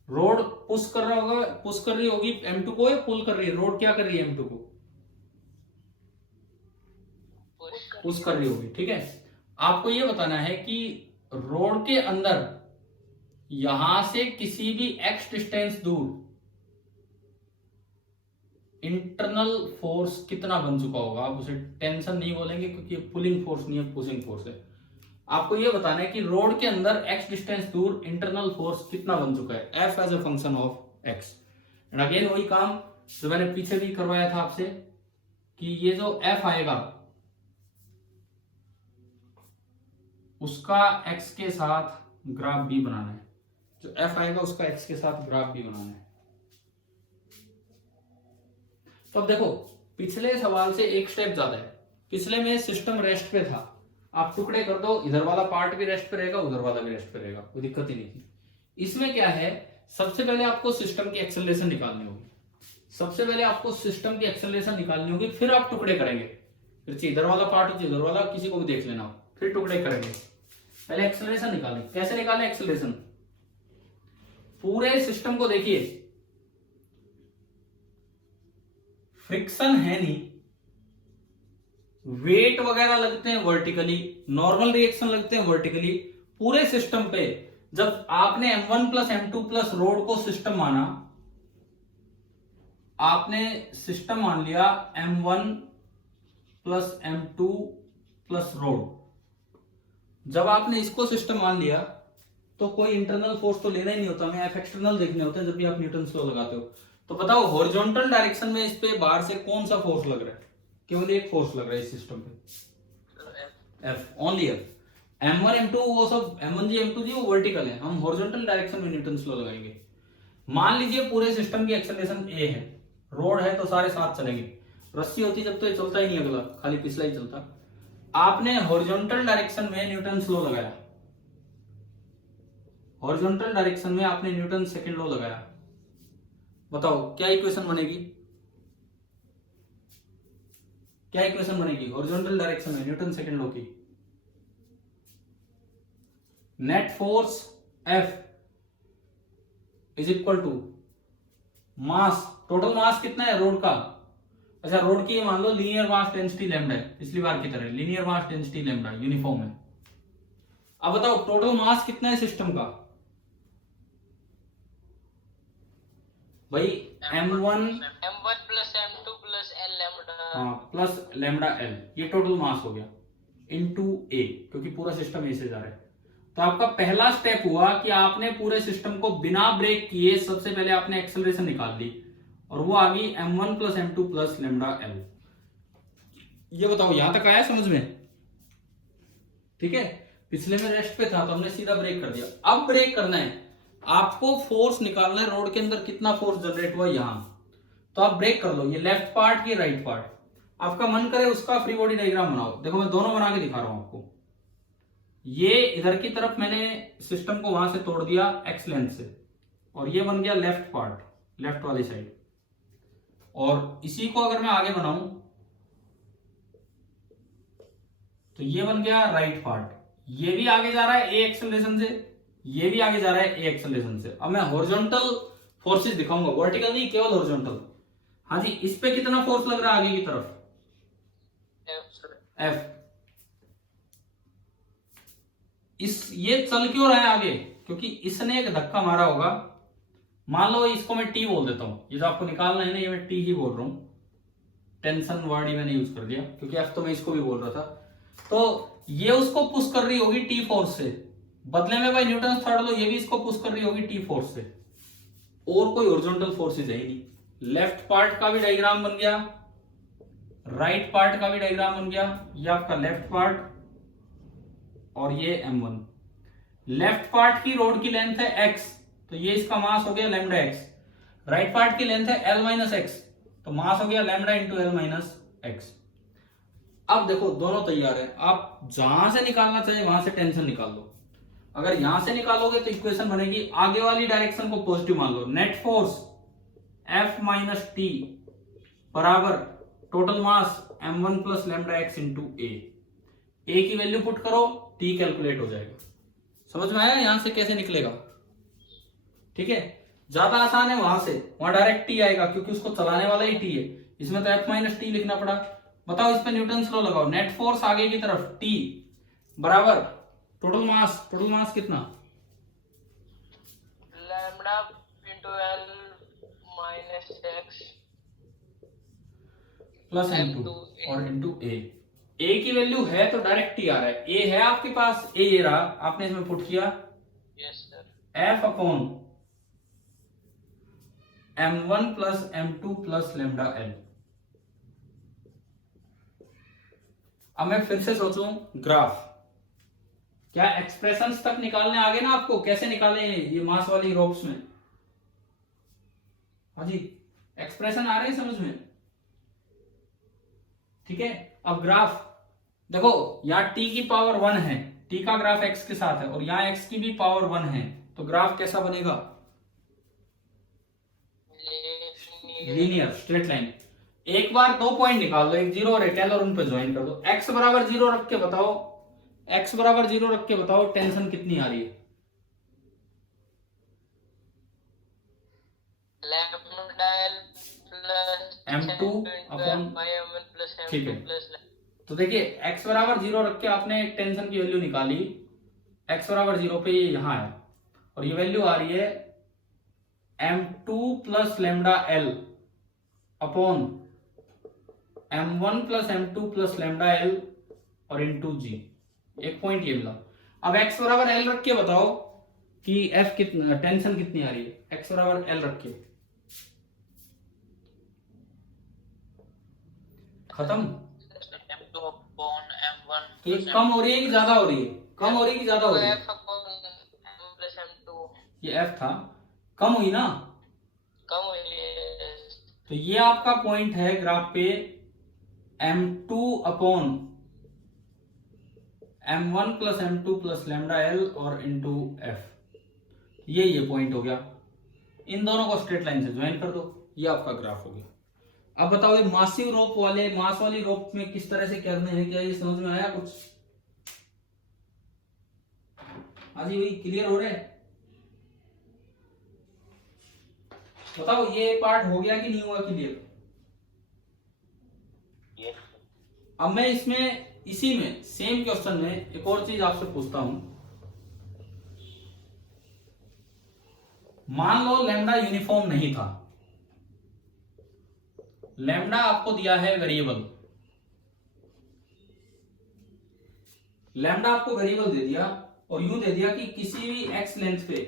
रोड पुश कर रहा होगा, पुश कर रही होगी M2 को, या पुल कर रही है? रोड क्या कर रही है M2 को? पुश कर रही होगी। ठीक है, आपको ये बताना है कि रोड के अंदर यहां से किसी भी x डिस्टेंस दूर इंटरनल फोर्स कितना बन चुका होगा। आप उसे टेंशन नहीं बोलेंगे क्योंकि पुलिंग फोर्स नहीं है, पुशिंग फोर्स है। आपको यह बताना है कि रोड के अंदर x डिस्टेंस दूर इंटरनल फोर्स कितना बन चुका है, F as a function of x। And again वही काम जो मैंने पीछे भी करवाया था आपसे कि ये जो F आएगा उसका x के साथ ग्राफ भी बनाना है, जो F आएगा उसका x के साथ ग्राफ भी बनाना है। तो अब देखो पिछले सवाल से एक स्टेप ज्यादा है। पिछले में सिस्टम रेस्ट पे था, आप टुकड़े कर दो, इधर वाला पार्ट भी रेस्ट पे रहेगा, उधर वाला भी रेस्ट पे रहेगा, कोई दिक्कत ही नहीं थी। इसमें क्या है, सबसे पहले आपको सिस्टम की एक्सेलरेशन निकालनी होगी, सबसे पहले आपको सिस्टम की एक्सेलरेशन निकालनी होगी, फिर आप टुकड़े करेंगे। फिर चाहे इधर वाला पार्ट हो, इधर वाला, किसी को भी देख लेना, फिर टुकड़े करेंगे। पहले एक्सेलरेशन निकालें। कैसे निकालें एक्सेलरेशन? पूरे सिस्टम को देखिए, फ्रिक्शन है नहीं, वेट वगैरह लगते हैं वर्टिकली, नॉर्मल रिएक्शन लगते हैं वर्टिकली। पूरे सिस्टम पे जब आपने M1 plus M2 plus road को सिस्टम माना, आपने सिस्टम मान लिया M1 plus M2 plus road, जब आपने इसको सिस्टम मान लिया तो कोई इंटरनल फोर्स तो लेना ही नहीं होता, हमें एफ एक्सटर्नल देखने होते हैं जब भी आप न्यूटन लॉ लगाते हो। तो बताओ हॉरिजॉन्टल डायरेक्शन में इस पे बाहर से कौन सा फोर्स लग रहा है? केवल एक फोर्स लग रहा है इस सिस्टम पे, F, only F. M1 M2 वो सब M1 जी M2 जी वो वर्टिकल है, हम हॉरिजॉन्टल डायरेक्शन में न्यूटन लॉ लगाएंगे। मान लीजिए पूरे सिस्टम की एक्सेलरेशन ए है, रोड है तो सारे साथ चलेंगे, रस्सी होती जब तो ये चलता ही नहीं, अगला खाली पिछला ही चलता। आपने हॉरिजॉन्टल डायरेक्शन में न्यूटन लॉ लगाया, हॉरिजॉन्टल डायरेक्शन में आपने न्यूटन सेकंड लॉ लगाया, बताओ क्या इक्वेशन बनेगी? क्या इक्वेशन बनेगी हॉरिजॉन्टल डायरेक्शन में न्यूटन सेकंड लॉ की? Net force F is equal to mass, total mass कितना है रोड का? अच्छा रोड की ये मान लो लीनियर मास डेंसिटी लैम्डा है, पिछली बार की तरह linear mass density lambda uniform है। अब बताओ टोटल मास कितना है सिस्टम का? भाई M1 plus M2 plus L lambda, हाँ प्लस लैम्डा L, ये टोटल मास हो गया इनटू A, क्योंकि पूरा सिस्टम ए से जा रहा है। तो आपका पहला स्टेप हुआ कि आपने पूरे सिस्टम को बिना ब्रेक किए सबसे पहले आपने एक्सेलरेशन निकाल ली, और वो आ गई M1 plus M2 plus lambda L। ये बताओ यहां तक आया समझ में? ठीक है, पिछले में रेस्ट पे था तो हमने सीधा ब्रेक कर दिया। अब ब्रेक करना है, आपको फोर्स निकालना है रोड के अंदर कितना फोर्स जनरेट हुआ यहां, तो आप ब्रेक कर लो, ये लेफ्ट पार्ट ये राइट पार्ट, आपका मन करे उसका फ्री बॉडी डायग्राम बनाओ। देखो मैं दोनों बना के दिखा रहा हूं आपको। ये इधर की तरफ मैंने सिस्टम को वहां से तोड़ दिया एक्स लेंथ से, और ये बन गया लेफ्ट पार्ट, लेफ्ट वाली साइड। और इसी को अगर मैं आगे बनाऊं तो ये बन गया राइट पार्ट, ये भी आगे जा रहा है ए एक्सेलरेशन से, ये भी आगे जा रहा है ए एक्सेलरेशन से। अब मैं हॉरिजॉन्टल फोर्सेस दिखाऊंगा, वर्टिकल नहीं केवल हॉरिजॉन्टल। हाँ जी, इस पे कितना फोर्स लग रहा है आगे की तरफ? F। ये चल क्यों रहा है आगे? क्योंकि इसने एक धक्का मारा होगा। मान लो इसको मैं T बोल देता हूं, ये जो आपको निकालना है ना, ये मैं T ही बोल रहा हूं, टेंशन वर्ड ही मैंने यूज कर दिया क्योंकि F तो मैं इसको भी बोल रहा था। तो ये उसको पुश कर रही होगी T फोर्स से, बदले में भाई न्यूटन थर्ड लॉ ये भी इसको पुश कर रही होगी T फोर्स से, और कोई हॉरिजॉन्टल फोर्सेज है ही नहीं। लेफ्ट पार्ट का भी डायग्राम बन गया, राइट पार्ट का भी डायग्राम बन गया, ये आपका लेफ्ट पार्ट और ये M1। लेफ्ट पार्ट की रोड की लेंथ है x, तो ये इसका मास हो गया लैम्डा x। राइट पार्ट की लेंथ है L माइनस x, तो मास हो गया lambda into L minus x। अब देखो दोनों तैयार है, आप जहां से निकालना चाहे वहां से टेंशन निकाल लो। अगर यहां से निकालोगे तो इक्वेशन बनेगी, आगे वाली डायरेक्शन को पॉजिटिव मान लो, net force F minus t बराबर total mass M1 plus lambda x into a की वैल्यू पुट करो, टी कैलकुलेट हो जाएगा। समझ में आया यहां से कैसे निकलेगा? ठीक है, ज्यादा आसान है वहां से, वहां डायरेक्ट टी आएगा क्योंकि उसको चलाने वाला ही टी है, इसमें तो F माइनस टी लिखना पड़ा। बताओ इस पे न्यूटन लॉ लगाओ, नेट फोर्स आगे की तरफ टी बराबर टोटल मास कितना? Lambda into L minus x plus M2 और इंटू ए की वैल्यू है तो डायरेक्ट टी आ रहा है, ए है आपके पास, ए ये रहा, आपने इसमें पुट किया yes sir, F upon M1 plus M2 plus lambda L। अब मैं फिर से सोचूं ग्राफ, क्या एक्सप्रेशंस तक निकालने आगे ना आपको? कैसे निकालें ये मास वाली रोप्स में? हाँ जी, एक्सप्रेशन आ रहे हैं समझ में? ठीक है, अब ग्राफ देखो यहाँ t की पावर 1 है, t का ग्राफ x के साथ है और यहाँ x की भी पावर 1 है, तो ग्राफ कैसा बनेगा? Linear straight line. एक बार 2 पॉइंट निकाल लो, एक 0 और एक l, और उन पे ज्वाइन कर दो। x बराबर 0 रख के बताओ, x बराबर 0 रख के बताओ टेंशन कितनी आ रही है? Lambda L plus m2 upon, ठीक है। प्लस तो देखिए x बराबर 0 रख के आपने एक टेंशन की वैल्यू निकाली, x बराबर 0 पे ये यहाँ है और ये वैल्यू आ रही है m2 plus lambda L upon m1 plus m2 plus lambda L और इंटू जी। एक पॉइंट ये मिला। अब x बराबर एल रख के बताओ कि f कितना, टेंशन कितनी आ रही है? x बराबर एल रख के खत्म। m2 अपॉन m1 तो ये कम हो रही है कि ज्यादा हो रही है? कम हो रही है कि ज्यादा हो रही है? f upon m plus m2, ये f था, कम हुई ना? कम हुई है। तो ये आपका पॉइंट है ग्राफ पे m2 upon m1 plus m2 plus lambda L और इंटू f। ये पॉइंट हो गया। इन दोनों को स्ट्रेट लाइन से ज्वाइन कर दो, ये आपका ग्राफ हो गया। अब बताओ ये मासिव रोप वाले, मास वाली रोप में किस तरह से करने हैं? क्या ये समझ में आया कुछ? हाँ जी, वही क्लियर हो रहा है? बताओ ये पार्ट हो गया कि नहीं हुआ क्लियर? अब मैं इसमें, इसी में सेम क्वेश्चन में एक और चीज आपसे पूछता हूं। मान लो लैम्डा यूनिफॉर्म नहीं था, लैम्डा आपको दिया है वेरिएबल, लैम्डा आपको वेरिएबल दे दिया और यूं दे दिया कि किसी भी एक्स लेंथ पे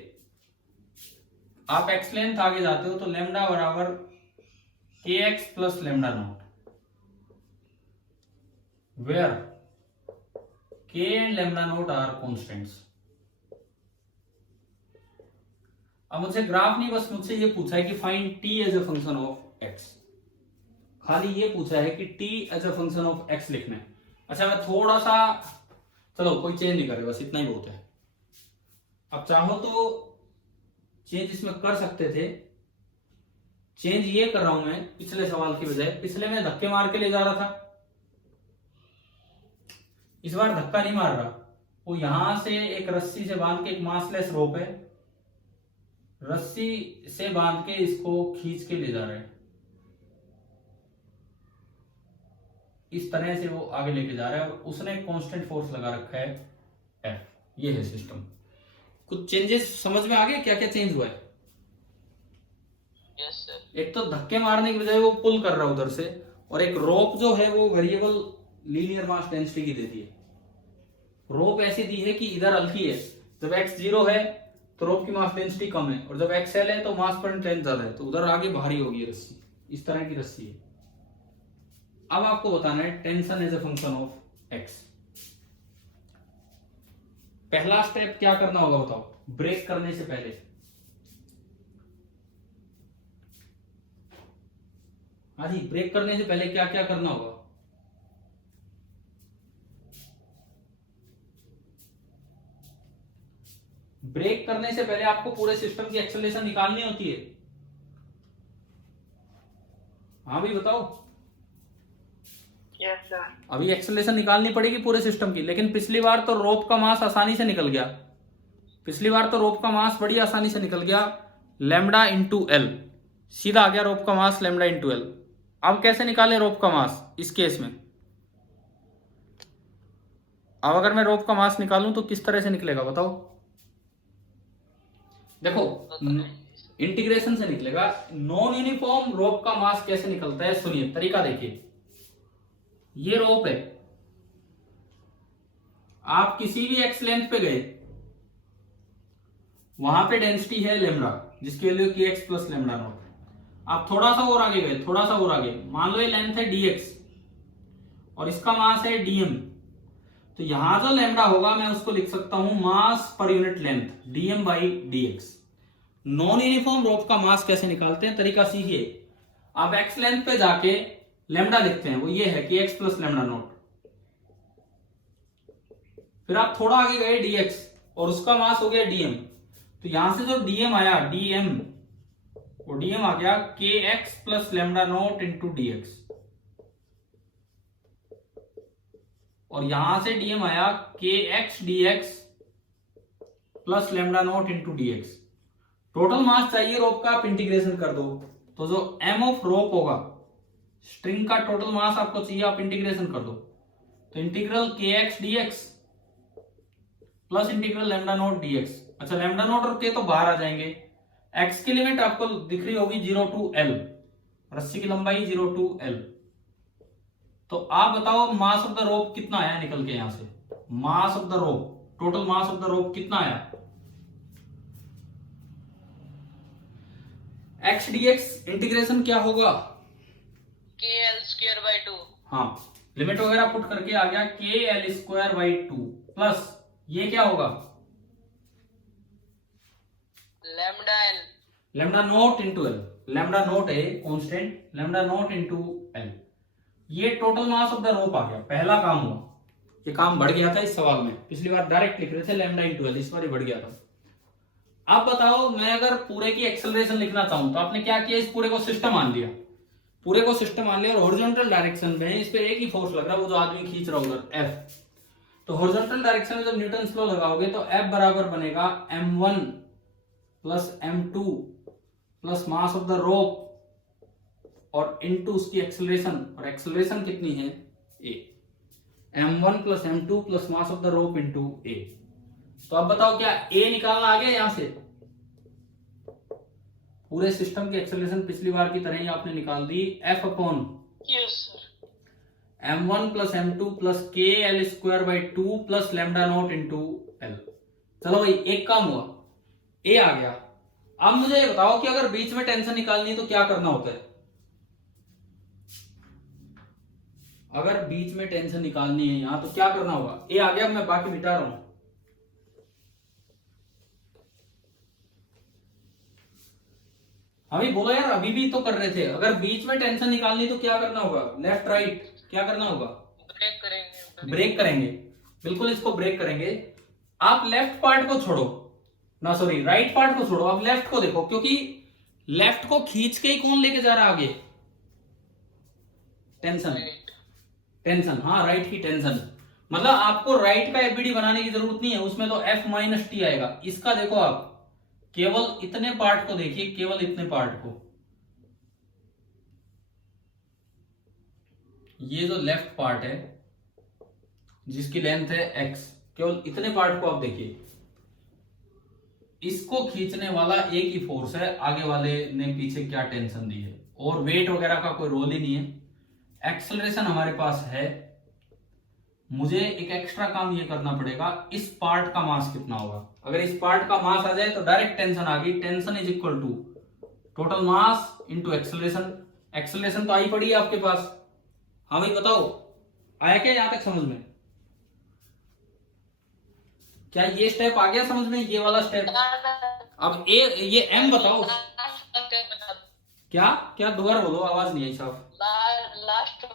आप एक्स लेंथ आगे जाते हो तो लैम्डा बराबर k x plus lambda not, where k and lambda not are constants. अब मुझसे ग्राफ नहीं, बस मुझसे ये पूछा है कि find T as a function of X. खाली ये पूछा है कि T as a function of X लिखना है। अच्छा मैं थोड़ा सा, चलो कोई चेंज नहीं करे, बस इतना ही बहुत है। अब चाहो तो चेंज इसमें कर सकते थे। चेंज ये कर रहा हूं मैं पिछले सवाल की बजाय, पिछले में धक्के मार के ले जा रहा था, इस बार धक्का नहीं मार रहा। वो यहां से एक रस्सी से बांध के, एक मासलेस रोप है, रस्सी से बांध के इसको खींच के ले जा रहे हैं। इस तरह से वो आगे लेके जा रहा है और उसने कांस्टेंट फोर्स लगा रखा है F। ये है सिस्टम। कुछ चेंजेस समझ में आ गए? क्या क्या चेंज हुआ है? Yes sir. एक तो धक्के मारने की बजाय वो पुल कर रहा है उधर से, और एक रोप जो है वो वेरिएबल लीनियर मास डेंसिटी की देती है। रोप ऐसी दी है कि इधर हल्की है, जब x 0 है तो रोप की मास डेंसिटी कम है, और जब XL है तो मास पर लेंथ ज्यादा है, तो उधर आगे भारी होगी रस्सी। इस तरह की रस्सी है। अब आपको बताना है tension as a function of x। पहला स्टेप क्या करना होगा बताओ, ब्रेक करने से पहले? हाँ जी, ब्रेक करने से पहले क्या क्या करना होगा? ब्रेक करने से पहले आपको पूरे सिस्टम की एक्सेलरेशन निकालनी होती है। हाँ भी बताओ। Yes sir. अभी एक्सेलरेशन निकालनी पड़ेगी पूरे सिस्टम की, लेकिन पिछली बार तो रोप का मास आसानी से निकल गया। पिछली बार तो रोप का मास बड़ी आसानी से निकल गया, लैम्डा इंटू एल, सीधा आ गया रोप का मास लैम्डा इंटू एल। अब कैसे निकाले रोप का मास इस केस में? अब अगर मैं रोप का मास निकालूं तो किस तरह से निकलेगा बताओ? देखो इंटीग्रेशन से निकलेगा। नॉन यूनिफॉर्म रोप का मास कैसे निकलता है सुनिए, तरीका देखिए। ये रोप है, आप किसी भी एक्स लेंथ पे गए, वहां पे डेंसिटी है लैम्डा जिसकी वैल्यू की एक्स प्लस लैम्डा नॉट। आप थोड़ा सा और आगे गए, थोड़ा सा और आगे, मान लो ये लेंथ है dx और इसका मास है dm, तो यहां जो लैम्डा होगा मैं उसको लिख सकता हूं मास पर unit length dm by dx। Non uniform rope का मास कैसे निकालते हैं, तरीका सीखिए। आप एक्स लेंथ पे जाके लैम्डा लिखते हैं, वो ये है कि एक्स प्लस लैम्डा नॉट। फिर आप थोड़ा आगे गए dx और उसका मास हो गया dm, तो यहां से जो dm आया dm, वो dm आ गया kx plus lambda not into dx, और यहां से dm आया kx dx plus lambda not into dx। Total mass चाहिए रोप का, आप इंटीग्रेशन कर दो, तो जो m ऑफ रोप होगा, स्ट्रिंग का टोटल मास आपको चाहिए, आप इंटीग्रेशन कर दो, तो integral kx dx plus integral lambda naught dx। अच्छा, लैम्डा नॉट और k तो बाहर आ जाएंगे, x की लिमिट आपको दिख रही होगी 0 टू l, रस्सी की लंबाई 0 टू l। तो आप बताओ मास ऑफ द रोप कितना आया निकल के, यहां से मास of the rope, total mass of the रोप कितना आया? x dx इंटीग्रेशन क्या होगा? KL square by 2 हाँ, लिमिट वगैरह पुट करके आ गया KL स्क्वायर बाई 2 प्लस ये क्या होगा? lambda L lambda not into l, lambda not है constant, lambda not into l. ये total mass of the rope आ गया, पहला काम हुआ, ये काम बढ़ गया था इस सवाल में, पिछली बार डायरेक्ट लिख रहे थे लैम्डा इंटू एल, इस बार ये बढ़ गया था। अब बताओ मैं अगर पूरे की एक्सेलरेशन लिखना चाहूं तो आपने क्या किया, इस पूरे को सिस्टम मान लिया, पूरे को सिस्टम मान लिया और हॉरिजॉन्टल डायरेक्शन में इस पे एक ही फोर्स लग रहा है, वो जो आदमी खींच रहा होगा F। तो हॉरिजॉन्टल डायरेक्शन में जब न्यूटन लॉ लगाओगे तो F बराबर बनेगा m1 plus m2 plus mass of the रोप और इनटू उसकी एक्सेलरेशन, और एक्सेलरेशन कितनी है a, m1 plus m2 plus mass of the rope into a। तो अब बताओ क्या a निकालना आ गया यहां से? पूरे सिस्टम की एक्सेलरेशन पिछली बार की तरह ही आपने निकाल दी, F upon yes sir m1 plus m2 plus KL square by 2 plus lambda not into L। चलो भाई, एक काम हुआ, a आ गया। अब मुझे ये बताओ कि अगर बीच में टेंशन निकालनी है तो क्या करना होता है? अगर बीच में टेंशन निकालनी है यहां तो क्या करना होगा? a आ गया, मैं बाकी मिटा रहा हूं। अभी बोलो यार, अभी भी तो कर रहे थे, अगर बीच में टेंशन निकालनी तो क्या करना होगा? लेफ्ट राइट क्या करना होगा? ब्रेक करेंगे ब्रेक करेंगे, बिल्कुल इसको ब्रेक करेंगे। आप लेफ्ट पार्ट को छोड़ो ना, सॉरी राइट पार्ट को छोड़ो, आप लेफ्ट को देखो, क्योंकि लेफ्ट को खींच के ही कौन लेके जा रहा है आगे? टेंशन, टेंशन, हाँ राइट की टेंशन। मतलब आपको राइट का एफबीडी बनाने की जरूरत नहीं है, उसमें तो F माइनस टी आएगा। इसका देखो आप, केवल इतने पार्ट को देखिए, केवल इतने पार्ट को, ये जो लेफ्ट पार्ट है जिसकी लेंथ है x, केवल इतने पार्ट को आप देखिए, इसको खींचने वाला एक ही फोर्स है, आगे वाले ने पीछे क्या टेंशन दी है, और वेट वगैरह का कोई रोल ही नहीं है। एक्सेलरेशन हमारे पास है, मुझे एक एक्स्ट्रा काम ये करना पड़ेगा, इस पार्ट का मास कितना होगा। अगर इस पार्ट का मास आ जाए तो डायरेक्ट टेंशन आ गई, tension is equal to total mass into acceleration. Acceleration तो आई पड़ी है आपके पास, हाँ भाई बताओ आया क्या यहां तक समझ में? क्या ये स्टेप आ गया समझ में, ये वाला स्टेप? अब ये m बताओ क्या, क्या दोबारा बोलो, आवाज नहीं आई साफ। लास्ट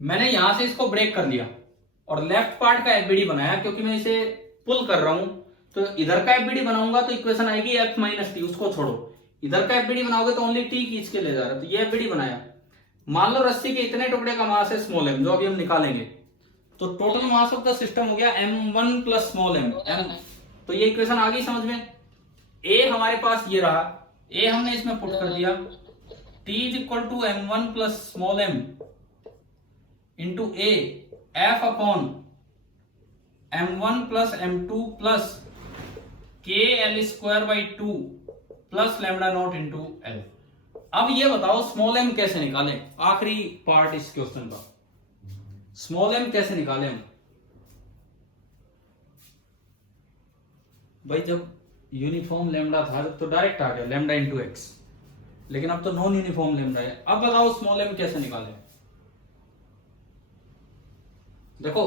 मैंने यहां से इसको ब्रेक कर लिया और लेफ्ट पार्ट का एफबीडी बनाया, क्योंकि मैं इसे पुल कर रहा हूं, तो इधर का एफबीडी बनाऊंगा तो इक्वेशन आएगी F माइनस टी, उसको छोड़ो। इधर का एफबीडी बनाओगे तो ओनली टी खींच के ले जा रहा है, तो ये एफबीडी बनाया। मान लो रस्सी के इतने टुकड़े का मास है स्मॉल m, जो अभी हम निकालेंगे, तो total mass of the system हो गया m1 प्लस स्मॉल m। तो ये इक्वेशन आ गई समझ में? a हमारे पास ये रहा, a हमने इसमें पुट कर दिया, t is equal to m1 plus small m into a f upon m1 plus m2 plus KL square by 2 plus lambda not into L। अब ये बताओ स्मॉल m कैसे निकालें, आखिरी पार्ट इस क्वेश्चन का, स्मॉल m कैसे निकालें हम? भाई जब यूनिफॉर्म लैम्डा था तो डायरेक्ट आ गया लैम्डा इंटू एक्स, लेकिन अब तो नॉन यूनिफॉर्म लैम्डा है। अब बताओ स्मॉल m कैसे निकालें? देखो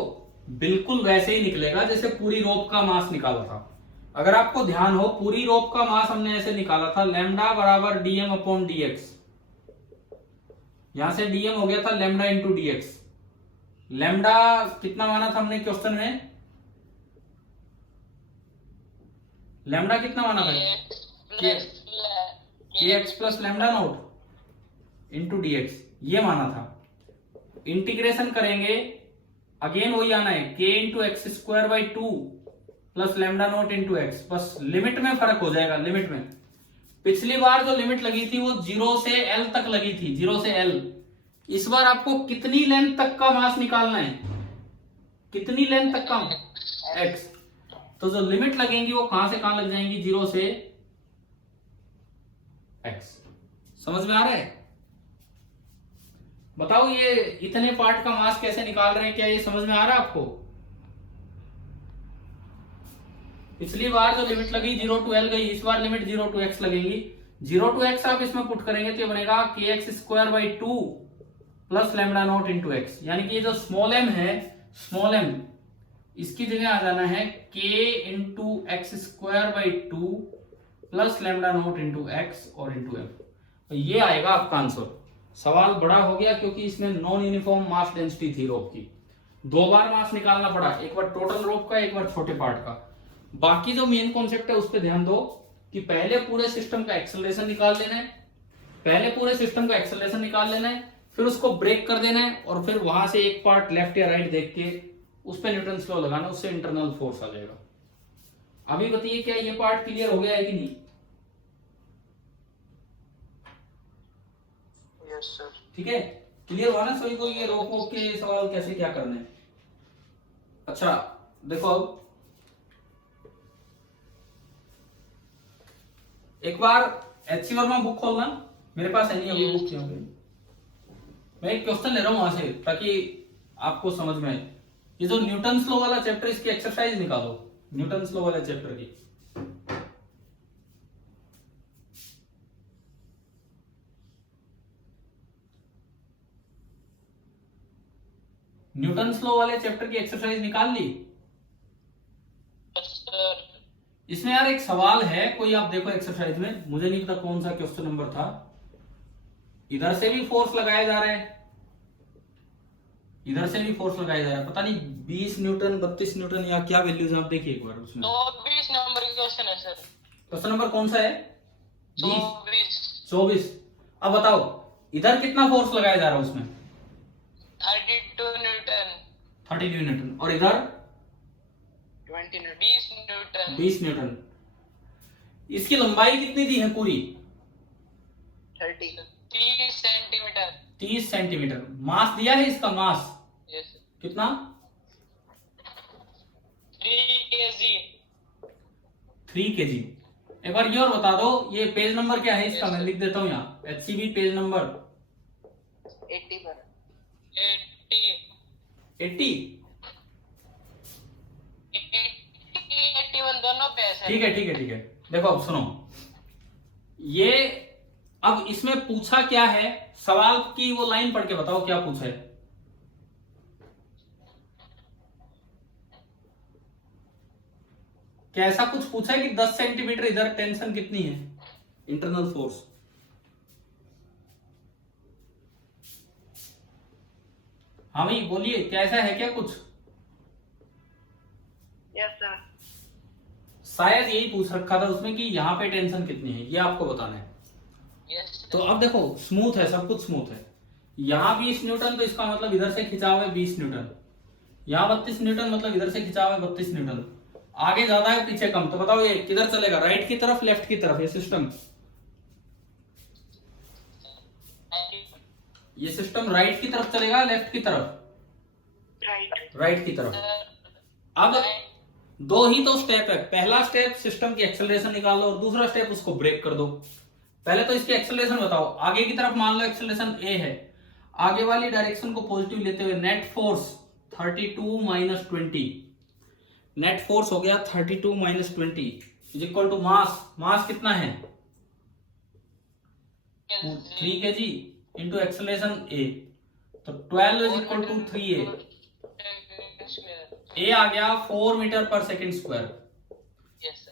बिल्कुल वैसे ही निकलेगा जैसे पूरी रोप का मास निकाला था। अगर आपको ध्यान हो, पूरी रोप का मास हमने ऐसे निकाला था, लैम्डा बराबर dm अपॉन dx, यहां से dm हो गया था लैम्डा इंटू dx, लैम्डा कितना माना था हमने क्वेश्चन में? लैम्डा कितना माना था? के x plus lambda note into D x, ये माना था। इंटीग्रेशन करेंगे, अगेन वही आना है, के into x square by 2 plus lambda note into x. बस लिमिट में फर्क हो जाएगा, लिमिट में। पिछली बार जो लिमिट लगी थी वो 0 से एल तक लगी थी, 0 से एल। इस बार आपको कितनी लेंथ तक का मास निकालना है? कितनी लेंथ तक का? एक्स। तो जो लिमिट लगेंगी वो कहां से कहां लग जाएंगी? 0 से एक्स। समझ में आ रहा है? बताओ ये इतने पार्ट का मास कैसे निकाल रहे हैं, क्या ये समझ में आ रहा है आपको? पिछली बार जो लिमिट लगी 0 टू एल गई, इस बार लिमिट 0 टू एक्स लगेगी। 0 टू एक्स आप इसमें पुट करेंगे तो ये बनेगा के x square by 2 plus lambda note into x. यानी कि ये जो स्मॉल एम है, स्मॉल एम, इसकी जगह आ जाना है के into x square by 2 plus lambda note into x और इंटू एफ। तो ये आएगा आपका आंसर। सवाल बड़ा हो गया क्योंकि इसमें नॉन यूनिफॉर्म मास डेंसिटी थी रोप की। 2 बार मास निकालना पड़ा, एक बार टोटल रोप का, एक बार छोटे पार्ट का। बाकी जो मेन कॉन्सेप्ट है उस पर ध्यान दो कि पहले पूरे सिस्टम का एक्सेलरेशन निकाल लेना है, पहले पूरे सिस्टम का एक्सेलरेशन निकाल लेना है, फिर उसको ब्रेक कर देना है और फिर वहां से एक पार्ट लेफ्ट या राइट देख के उस पर न्यूटन्स लॉ लगाना, उससे इंटरनल फोर्स आ जाएगा। अभी बताइए क्या ये पार्ट क्लियर हो गया है कि नहीं? Yes sir. ठीक है, क्लियर हुआ ना सभी को ये रोप वोप के सवाल कैसे क्या करने हैं? अच्छा देखो, अब एक बार एचसी वर्मा बुक खोलना, मेरे पास है नहीं अभी बुक, क्यों? मैं एक क्वेश्चन ले रहा हूं वहां से ताकि आपको समझ में आए। ये जो न्यूटन्स लॉ वाला चैप्टर, इसकी एक्सरसाइज निकालो, न्यूटन्स लॉ वाले चैप्टर की। न्यूटन्स लॉ वाले चैप्टर की एक्सरसाइज निकाल ली? इसमें यार एक सवाल है, कोई आप देखो एक्सरसाइज में, मुझे नहीं पता कौन सा क्वेश्चन नंबर था। इधर से भी फोर्स लगाए जा रहे हैं, इधर से भी फोर्स लगाया जा रहा है, पता नहीं 20 न्यूटन 32 न्यूटन या क्या वैल्यूज आप देखिए एक बार उसमें। 24 नंबर की क्वेश्चन है सर। क्वेश्चन नंबर कौन सा है? 24। अब बताओ इधर कितना फोर्स लगाया जा रहा है उसमें? 32 न्यूटन। 32 न्यूटन। और इधर 20 न्यूटन। 20 न्यूटन। इसकी लंबाई कितनी दी है पूरी? 30 सेंटीमीटर। 30 सेंटीमीटर। मास दिया है इसका, मास यस कितना? 3 kg। 3 kg। एक बार ये और बता दो, ये पेज नंबर क्या है इसका? मैं लिख देता हूँ यहाँ, एचसीबी पेज नंबर 80 पर। 80। 81 दोनों पे है सर। ठीक है ठीक है ठीक है। देखो अब सुनो, ये अब इसमें पूछा क्या है, सवाल की वो लाइन पढ़ के बताओ क्या पूछा है। क्या ऐसा कुछ पूछा है कि 10 सेंटीमीटर इधर टेंशन कितनी है, इंटरनल फोर्स? हाँ भाई बोलिए, क्या ऐसा है क्या कुछ? Yes sir. शायद यही पूछ रखा था उसमें कि यहाँ पे टेंशन कितनी है, ये आपको बताना है। यस तो अब देखो स्मूथ है, सब कुछ स्मूथ है। यहाँ 20 न्यूटन तो इसका मतलब इधर से खिंचाव है 20 न्यूटन। यहाँ 32 न्यूटन मतलब इधर से खिंचाव है 32 न्यूटन। आगे ज्यादा है पीछे कम, तो बताओ ये किधर चलेगा, राइट की तरफ लेफ्ट की तरफ? ये सिस्टम राइट की तरफ चलेगा लेफ्ट की तरफ? राइट की तरफ। अब दो ही तो स्टेप है, पहला स्टेप सिस्टम की एक्सेलरेशन निकाल लो और दूसरा स्टेप उसको ब्रेक कर दो। पहले तो इसकी एक्सेलरेशन बताओ। आगे की तरफ मान लो एक्सेलरेशन ए है, आगे वाली डायरेक्शन को पॉजिटिव लेते हुए net force 32 minus 20, net force हो गया 32 minus 20 is equal to mass. Mass कितना है? 3 kg इंटू एक्सेलरेशन ए, तो 12 is equal to 3a। A आ गया 4 metre per second square. Yes sir.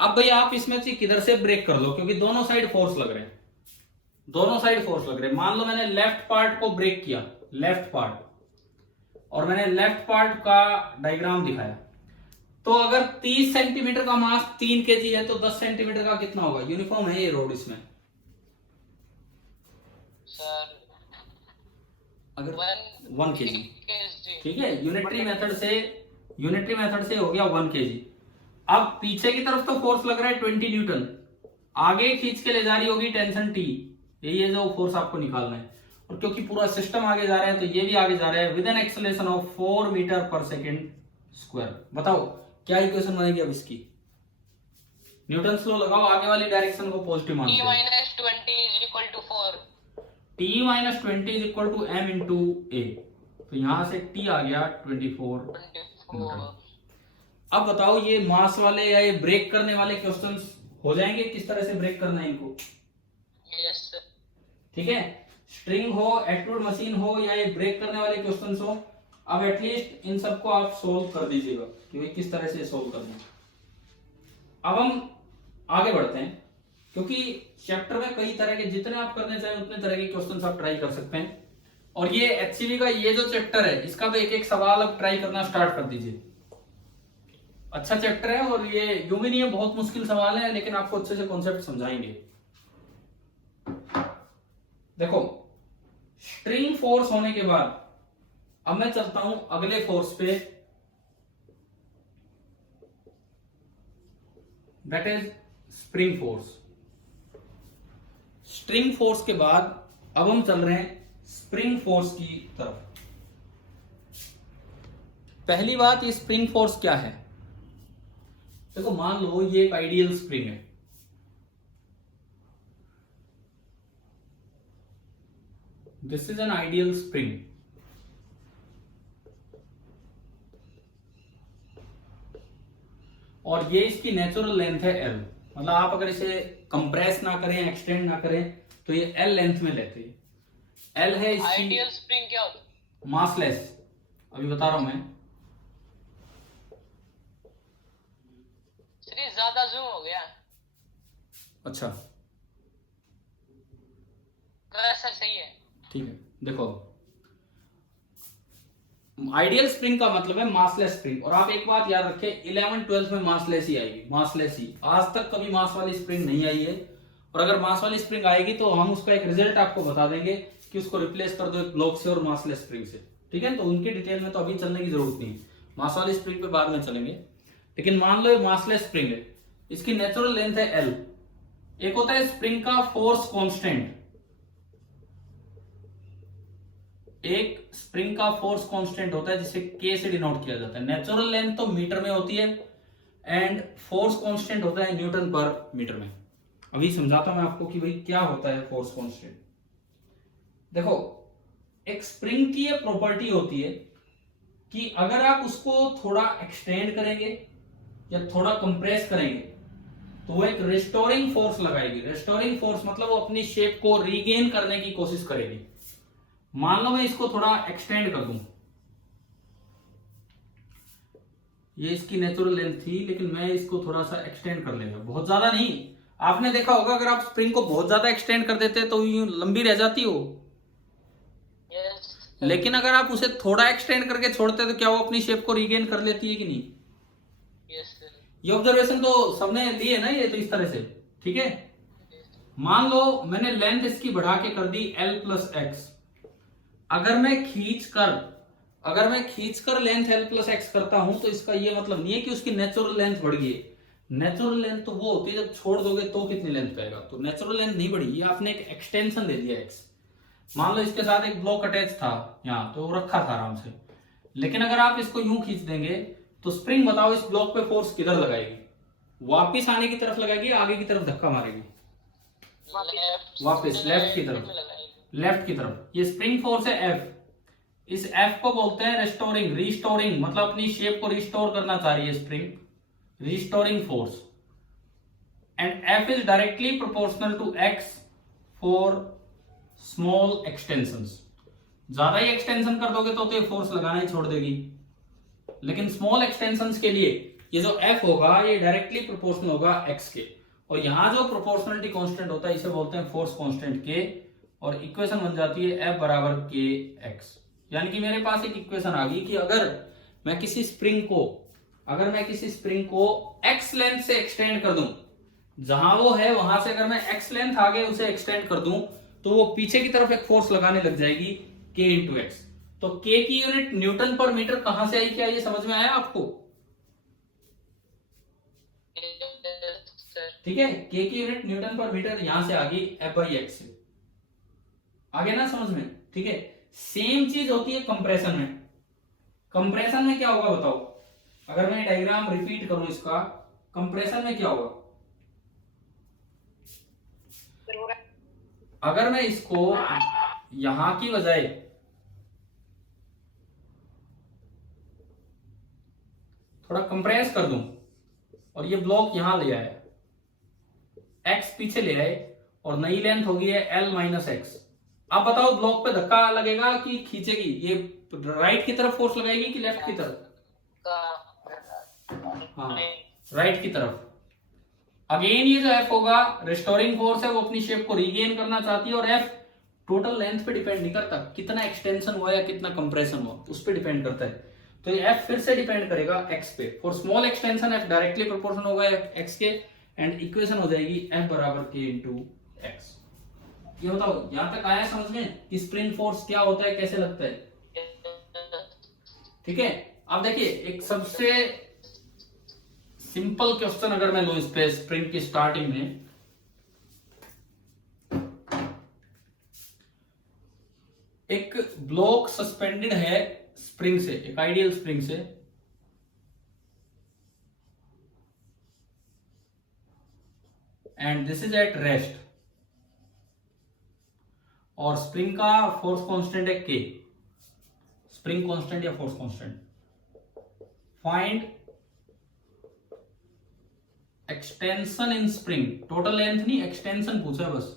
अब भाई आप इसमें से किधर से ब्रेक कर दो, क्योंकि दोनों साइड फोर्स लग रहे हैं, दोनों साइड फोर्स लग रहे हैं। मान लो मैंने लेफ्ट पार्ट को ब्रेक किया, लेफ्ट पार्ट, और मैंने लेफ्ट पार्ट का डायग्राम दिखाया। तो अगर 30 सेंटीमीटर का मास 3 केजी है तो 10 सेंटीमीटर का कितना होगा? यूनिफॉर्म है ये रोड इसमें? सर अगर 1 केजी, kg। ठीक है, यूनिटरी मेथड से हो गया 1 केजी। अब पीछे की तरफ तो फोर्स लग रहा है 20 न्यूटन, आगे खींच के ले जा रही होगी टेंशन टी, यही है जो फोर्स आपको निकालना है। और क्योंकि पूरा सिस्टम आगे जा रहा है तो ये भी आगे जा रहा है with an acceleration of 4 metre per second square. बताओ क्या इक्वेशन बनेगी अब इसकी? न्यूटन लॉ लगाओ, आगे वाली डायरेक्शन को पॉजिटिव मानते हैं। t - 20 = 4। t - 20 is equal to m into a, तो यहां से t आ गया 24 न्यूटन। अब बताओ ये मास वाले या ये ब्रेक करने वाले क्वेश्चंस हो जाएंगे, किस तरह से ब्रेक करना है इनको? Yes sir. ठीक है, स्ट्रिंग हो, एक्टिव मशीन हो या ये ब्रेक करने वाले क्वेश्चंस हो, अब एटलीस्ट इन सबको आप सोल्व कर दीजिएगा कि भाई किस तरह से सोल्व करना है। अब हम आगे बढ़ते हैं, क्योंकि चैप्टर में कई तरह के, जितने आप करने चाहें उतने तरह के क्वेश्चंस आप ट्राई कर सकते हैं। और ये एचसीवी का ये जो चैप्टर है इसका भी एक एक सवाल अब ट्राई करना स्टार्ट कर दीजिए। अच्छा चैप्टर है और ये यूं भी नहीं है बहुत मुश्किल सवाल है, लेकिन आपको अच्छे से कॉन्सेप्ट समझाएंगे। देखो, स्ट्रिंग फोर्स होने के बाद अब मैं चलता हूं अगले फोर्स पे, that is spring force. String force के बाद अब हम चल रहे हैं स्प्रिंग फोर्स की तरफ। पहली बात, ये स्प्रिंग फोर्स क्या है? देखो, मान लो ये एक आइडियल स्प्रिंग है, this is an ideal spring. और ये इसकी नेचुरल लेंथ है L, मतलब आप अगर इसे कंप्रेस ना करें, एक्सटेंड ना करें, तो ये L लेंथ में लेते हैं। L है इसकी आइडियल स्प्रिंग क्या होता है? मासलेस, अभी बता रहा हूं मैं। श्री ज्यादा जूम हो गया। अच्छा, सर सही है। ठीक है, देखो आइडियल स्प्रिंग का मतलब है मासलेस स्प्रिंग। और आप एक बात याद रखें, 11th-12th में मासलेस ही आएगी, मासलेस ही। आज तक कभी मास वाली स्प्रिंग नहीं आई है, और अगर मास वाली स्प्रिंग आएगी तो हम उसका एक रिजल्ट आपको बता देंगे कि उसको रिप्लेस कर दो एक ब्लॉक से और मासलेस स्प्रिंग से। ठीक है, तो उनकी डिटेल में तो अभी चलने की जरूरत नहीं है, मास वाली स्प्रिंग पे बाद में चलेंगे। लेकिन मान लो ये मासलेस स्प्रिंग है, इसकी नेचुरल लेंथ है L। एक होता है स्प्रिंग का फोर्स कांस्टेंट, एक स्प्रिंग का फोर्स कांस्टेंट होता है जिसे K से डिनोट किया जाता है। नेचुरल लेंथ तो मीटर में होती है एंड फोर्स कांस्टेंट होता है न्यूटन पर मीटर में। अभी समझाता हूं मैं आपको कि भाई क्या होता है फोर्स कांस्टेंट। देखो, एक स्प्रिंग की ये प्रॉपर्टी होती है कि अगर आप उसको थोड़ा एक्सटेंड करेंगे या थोड़ा कंप्रेस करेंगे तो वो एक रिस्टोरिंग फोर्स लगाएगी। रिस्टोरिंग फोर्स मतलब वो अपनी शेप को रीगेन करने की कोशिश करेगी। मान लो मैं इसको थोड़ा एक्सटेंड कर दूं, ये इसकी नेचुरल लेंथ थी, लेकिन मैं इसको थोड़ा सा एक्सटेंड कर लेंगे, बहुत ज्यादा नहीं। आपने देखा होगा अगर आप स्प्रिंग को बहुत ज्यादा एक्सटेंड कर देते तो यूं लंबी रह जाती हो, लेकिन अगर आप उसे थोड़ा एक्सटेंड करके छोड़ते तो क्या वो अपनी शेप को रीगेन कर लेती है कि नहीं? ये ऑब्जर्वेशन तो सबने लिए ना, ये तो इस तरह से। ठीक है, मान लो मैंने लेंथ इसकी बढ़ा के कर दी L+X। अगर मैं खींचकर लेंथ L+X करता हूं तो इसका ये मतलब नहीं है कि उसकी नेचुरल लेंथ बढ़ गई। नेचुरल लेंथ तो वो होती है जब छोड़ दोगे तो कितनी लेंथ पाएगा, तो नेचुरल लेंथ नहीं बढ़ी, ये आपने एक एक्सटेंशन दे दिया X। मान लो इसके साथ एक ब्लॉक अटैच था यहाँ, तो रखा था आराम से, लेकिन अगर आप इसको यूं खींच देंगे तो स्प्रिंग बताओ इस ब्लॉक पे फोर्स किधर लगाएगी? वापिस आने की तरफ लगाएगी, आगे की तरफ धक्का मारेगी? वापिस लेफ्ट की तरफ, लेफ्ट की तरफ। ये स्प्रिंग फोर्स है F। इस F को बोलते हैं रिस्टोरिंग, रिस्टोरिंग मतलब अपनी शेप को रिस्टोर करना चाह रही है spring, restoring force. And F is directly proportional to X for small extensions. ज्यादा ही एक्सटेंशन कर दोगे तो ये फोर्स लगाना ही छोड़ देगी, लेकिन स्मॉल एक्सटेंशंस के लिए ये जो F होगा ये डायरेक्टली प्रोपोर्शनल होगा X के। और यहां जो प्रोपोर्शनलिटी कांस्टेंट होता है इसे बोलते हैं फोर्स कांस्टेंट K, और इक्वेशन बन जाती है F = KX। यानी कि मेरे पास एक इक्वेशन आ गई कि अगर मैं किसी स्प्रिंग को x लेंथ से एक्सटेंड कर दूं, जहां वो है वहां से अगर मैं x लेंथ आगे उसे एक्सटेंड कर दूं, तो वो पीछे की तरफ एक फोर्स लगाने लग जाएगी k इंटू एक्स। तो k की यूनिट न्यूटन पर मीटर कहां से आई, क्या ये समझ में आया आपको? ठीक है, k की यूनिट न्यूटन पर मीटर यहां से आ गई F/x से। आगे ना समझ में? ठीक है, सेम चीज होती है कंप्रेशन में। कंप्रेशन में क्या होगा बताओ, अगर मैं डायग्राम रिपीट करूं इसका, कंप्रेशन में क्या होगा? अगर मैं इसको यहां की बजाय थोड़ा कंप्रेस कर दूं और ये ब्लॉक यहां ले आए, x पीछे ले आए और नई लेंथ होगी है l माइनस एक्स। अब बताओ ब्लॉक पे धक्का लगेगा कि खींचेगी? ये राइट की तरफ फोर्स लगाएगी कि लेफ्ट की तरफ? हाँ, राइट की तरफ। अगेन ये जो f होगा रिस्टोरिंग फोर्स है, वो अपनी शेप को रीगेन करना चाहती है, और f टोटल लेंथ पे डिपेंड नहीं करता, कितना एक्सटेंशन हुआ या कितना कंप्रेशन हुआ उस पे डिपेंड करता है। तो ये f फिर से डिपेंड करेगा x पे। For small extension f directly proportional होगा x के, एंड इक्वेशन हो जाएगी f बराबर k इंटू एक्स। ये बताओ यहां तक आया समझ में कि स्प्रिंग फोर्स क्या होता है, कैसे लगता है? ठीक है, अब देखिए एक सबसे सिंपल क्वेश्चन अगर मैं लूं इस पे, स्प्रिंग की स्टार्टिंग में, एक ब्लॉक सस्पेंडेड है स्प्रिंग से, एक आइडियल स्प्रिंग से, and this is at rest, और स्प्रिंग का फोर्स कांस्टेंट है के, स्प्रिंग कांस्टेंट या force constant. Find extension in spring, total length नहीं एक्सटेंशन पूछा है बस।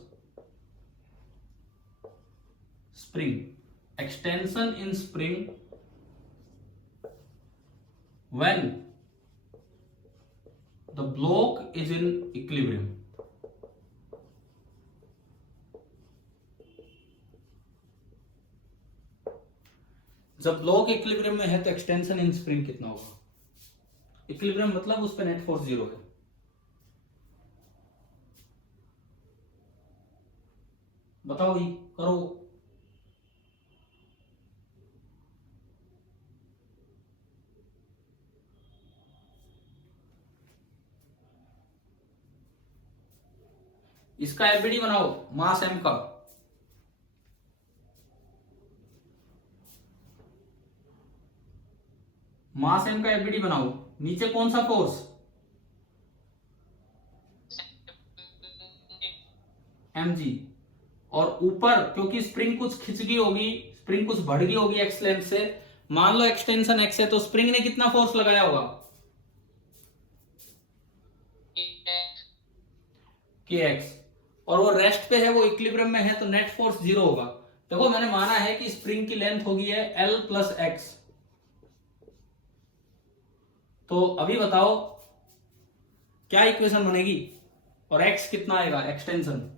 Spring extension in spring when the block is in equilibrium. जब ब्लॉक इक्विलिब्रियम में है तो एक्सटेंशन इन स्प्रिंग कितना होगा? इक्विलिब्रियम मतलब उस पर नेट फोर्स 0 है। बताओ भाई, करो। इसका एफबीडी बनाओ, मास एम का। मास एम का एफबीडी बनाओ। नीचे कौन सा फोर्स? mg। और ऊपर क्योंकि स्प्रिंग कुछ खिंच गई होगी, स्प्रिंग कुछ बढ़ गई होगी एक्स लेंथ से, मान लो एक्सटेंशन x है, तो स्प्रिंग ने कितना फोर्स लगाया होगा? kx। और वो रेस्ट पे है, वो इक्विलिब्रियम में है, तो नेट फोर्स 0 होगा। देखो मैंने माना है कि स्प्रिंग की लेंथ होगी है l प्लस एक्स। तो अभी बताओ क्या इक्वेशन बनेगी, और x कितना आएगा extension?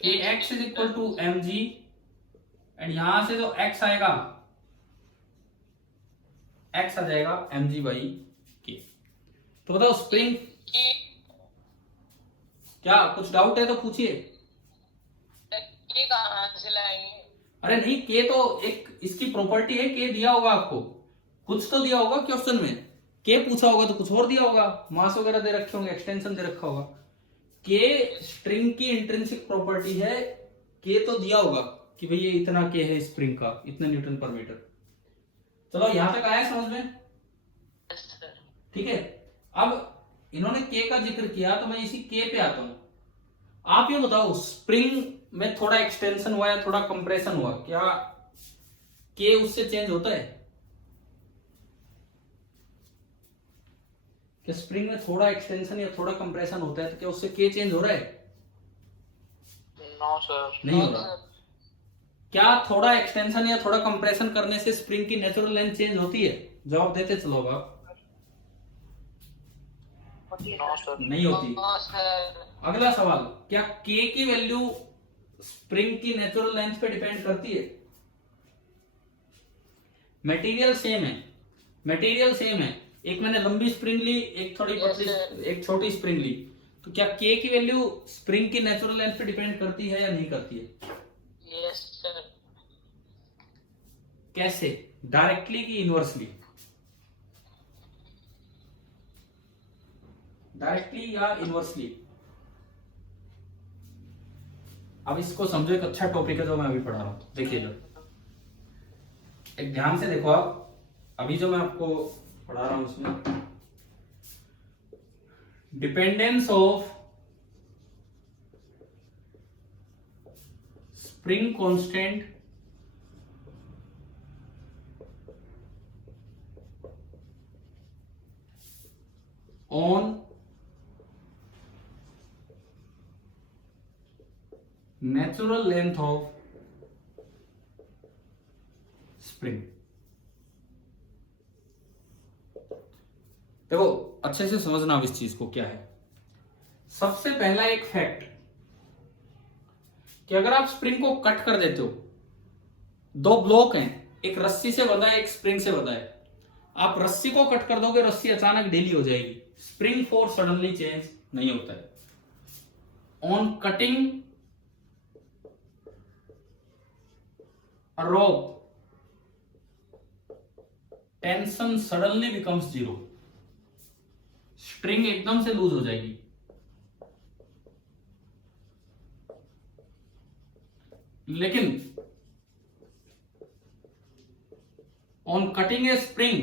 kx is equal to mg, and यहां से जो x आएगा, x आ जाएगा mg बाई k। तो बताओ स्प्रिंग, क्या कुछ डाउट है तो पूछिए। के कहां से लाएंगे? अरे नहीं, के तो एक इसकी प्रॉपर्टी है, के दिया होगा आपको, कुछ तो दिया होगा क्वेश्चन में, के पूछा होगा तो कुछ और दिया होगा, मास वगैरह दे रखे होंगे, एक्सटेंशन दे रखा होगा। के स्ट्रिंग की इंट्रिंसिक प्रॉपर्टी है, के तो दिया होगा कि भाई ये इतना के है स्प्रिंग का, इतने न्यूटन पर मीटर। चलो यहां तक आया समझ में? ठीक है, अब इन्होंने के का जिक्र किया तो मैं इसी के पे आता हूं। आप ये बताओ स्प्रिंग में थोड़ा एक्सटेंशन हुआ या थोड़ा कंप्रेशन हुआ, क्या के उससे चेंज होता है? कि स्प्रिंग में थोड़ा एक्सटेंशन या थोड़ा कंप्रेशन होता है तो क्या उससे के चेंज हो रहा है? नो सर, नहीं हो रहा। क्या थोड़ा एक्सटेंशन या थोड़ा कंप्रेशन करने से स्प्रिंग की नेचुरल लेंथ चेंज होती है? जवाब देते चलो आप। नहीं होती। अगला सवाल, क्या k की वैल्यू स्प्रिंग की नेचुरल लेंथ पे डिपेंड करती है। मटेरियल सेम है, मटेरियल सेम है, एक मैंने लंबी स्प्रिंग ली, एक थोड़ी Yes, पतली, sir. एक छोटी स्प्रिंग ली, तो क्या के की वैल्यू स्प्रिंग की नेचुरल लेंथ पे डिपेंड करती है या नहीं करती है? Yes, sir. कैसे, डायरेक्टली कि इनवर्सली? डायरेक्टली या इनवर्सली? अब इसको समझो, एक अच्छा टॉपिक है जो मैं अभी पढ़ा रहा हूं, देखिए लो, एक ध्यान से देखो आप, अभी जो मैं आपको पढ़ा रहा हूं उसमें dependence of spring constant on natural length of spring. देखो अच्छे से समझना अब इस चीज को क्या है। सबसे पहला एक फैक्ट कि अगर आप स्प्रिंग को कट कर देते हो, दो ब्लॉक हैं, एक रस्सी से बंधा है, एक स्प्रिंग से बंधा है, आप रस्सी को कट कर दोगे, रस्सी अचानक ढीली हो जाएगी, स्प्रिंग फोर्स सडनली चेंज नहीं होता है। On cutting a rope, tension suddenly becomes zero, string एकदम से लूज हो जाएगी। लेकिन on cutting A spring,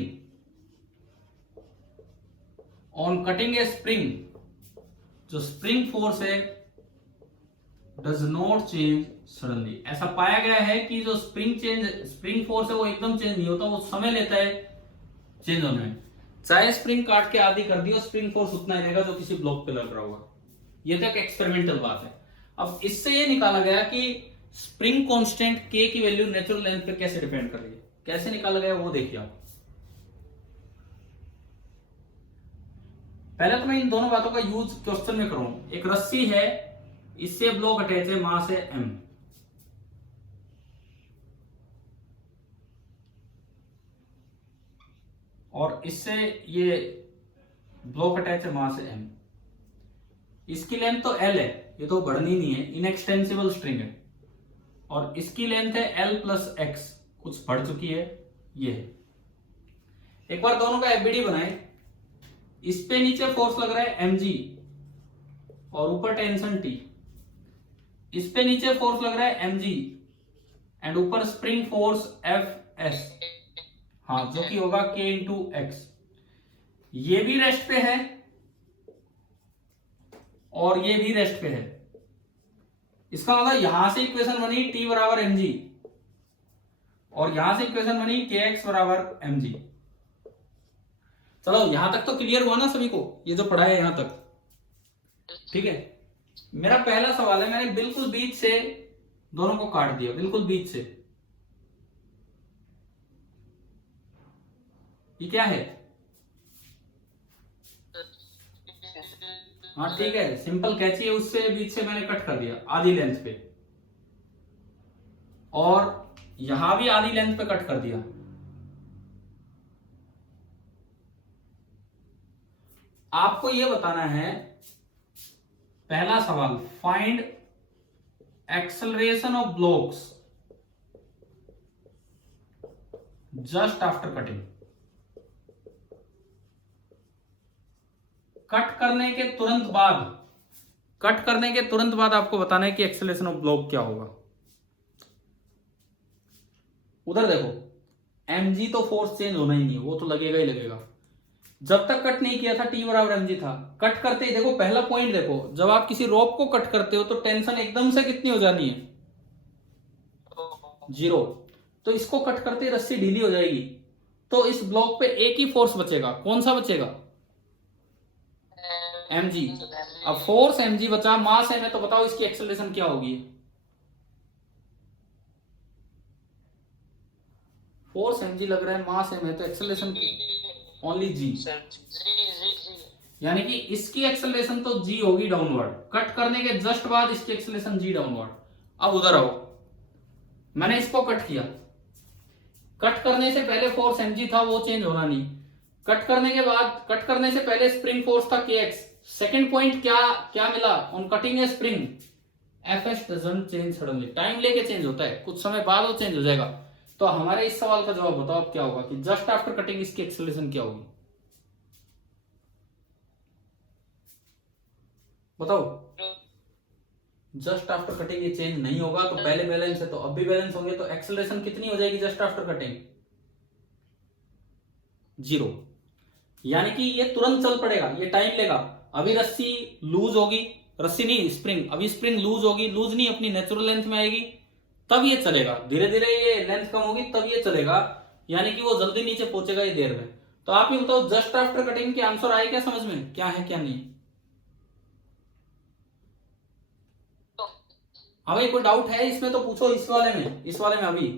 on cutting A spring, जो स्प्रिंग फोर्स है डज नॉट चेंज सडनली। ऐसा पाया गया है कि जो स्प्रिंग फोर्स है वो एकदम चेंज नहीं होता, वो समय लेता है चेंज होने में। चाहे स्प्रिंग काट के आधी कर दियो, स्प्रिंग फोर्स उतना ही रहेगा जो किसी ब्लॉक पे लग रहा होगा। ये तो एक एक्सपेरिमेंटल बात है। अब इससे ये निकाला गया कि स्प्रिंग कांस्टेंट के की वैल्यू नेचुरल लेंथ पे कैसे डिपेंड कर रही है। कैसे निकाला गया वो देखिए आप। पहले तो मैं इन दोनों बातों का यूज क्वेश्चन में करूं। एक रस्सी है, इससे ब्लॉक अटैच है, मास है m, और इससे ये ब्लॉक अटैच है, मास है m। इसकी लेंथ तो l है, ये तो बढ़नी नहीं है, इनएक्सटेंसिबल स्ट्रिंग है, और इसकी लेंथ है l प्लस x, कुछ बढ़ चुकी है, ये है। एक बार दोनों का एफबीडी बनाए, इस पे नीचे फोर्स लग रहा है mg और ऊपर टेंशन t, इस पे नीचे फोर्स लग रहा है mg एंड ऊपर स्प्रिंग फोर्स fs, हाँ, जो कि होगा k इंटू एक्स। ये भी रेस्ट पे है और ये भी रेस्ट पे है। इसका मतलब यहां से इक्वेशन बनी t बराबर mg और यहां से इक्वेशन बनी kx बराबर mg। चलो यहां तक तो क्लियर हुआ ना सभी को, ये जो पढ़ा है यहां तक, ठीक है। मेरा पहला सवाल है, मैंने बिल्कुल बीच से दोनों को काट दिया, बिल्कुल बीच से, ये क्या है? हाँ ठीक है, सिंपल कैची है, उससे बीच से मैंने कट कर दिया आधी लेंथ पे, और यहां भी आधी लेंथ पे कट कर दिया। आपको यह बताना है, पहला सवाल, find acceleration of blocks just after cutting. Cut करने के तुरंत बाद, कट करने के तुरंत बाद आपको बताना है कि एक्सेलरेशन ऑफ ब्लॉक क्या होगा। उधर देखो, mg तो फोर्स चेंज होना ही नहीं है, वो तो लगेगा ही लगेगा। जब तक कट नहीं किया था t बराबर mg था, कट करते ही देखो, पहला पॉइंट देखो, जब आप किसी रोप को कट करते हो तो टेंशन एकदम से कितनी हो जानी है? 0। तो इसको कट करते ही रस्सी ढीली हो जाएगी, तो इस ब्लॉक पे एक ही फोर्स बचेगा। कौन सा बचेगा? mg। अब फोर्स mg बचा, मास m है, तो बताओ इसकी एक्सेलरेशन क्या होगी? फोर्स mg लग रहा है, मास m है, तो एक्सेलरेशन ओनली g। यानी कि इसकी एक्सेलरेशन तो g होगी डाउनवर्ड, कट करने के जस्ट बाद इसकी एक्सेलरेशन g डाउनवर्ड। अब उधर आओ, मैंने इसको कट किया, कट करने से पहले फोर्स mg था, वो चेंज होना नहीं। कट करने के बाद, कट करने से पहले स्प्रिंग फोर्स था kx। सेकंड पॉइंट क्या क्या मिला on cutting A spring, fs doesn't change suddenly, time लेके चेंज होता है, कुछ समय बाद वो चेंज हो जाएगा। तो हमारे इस सवाल का जवाब बताओ अब क्या होगा कि जस्ट आफ्टर कटिंग इसकी एक्सेलरेशन क्या होगी, बताओ। जस्ट आफ्टर कटिंग ये चेंज नहीं होगा तो पहले बैलेंस है, तो अब भी बैलेंस होंगे, तो एक्सेलरेशन कितनी हो जाएगी जस्ट आफ्टर कटिंग, 0। यानी कि ये तुरंत चल पड़ेगा, ये टाइम लेगा। अभी रस्सी लूज होगी, रस्सी नहीं स्प्रिंग, अभी स्प्रिंग लूज होगी, लूज नहीं अपनी नेचुरल लेंथ में आएगी, तब ये चलेगा। धीरे धीरे ये लेंथ कम होगी तब ये चलेगा, यानी कि वो जल्दी नीचे पहुंचेगा ये देर में। तो आप ये बताओ जस्ट आफ्टर कटिंग के आंसर आए क्या समझ में, क्या है क्या नहीं। हाँ भाई, कोई डाउट है इसमें तो पूछो, इस वाले में, इस वाले में अभी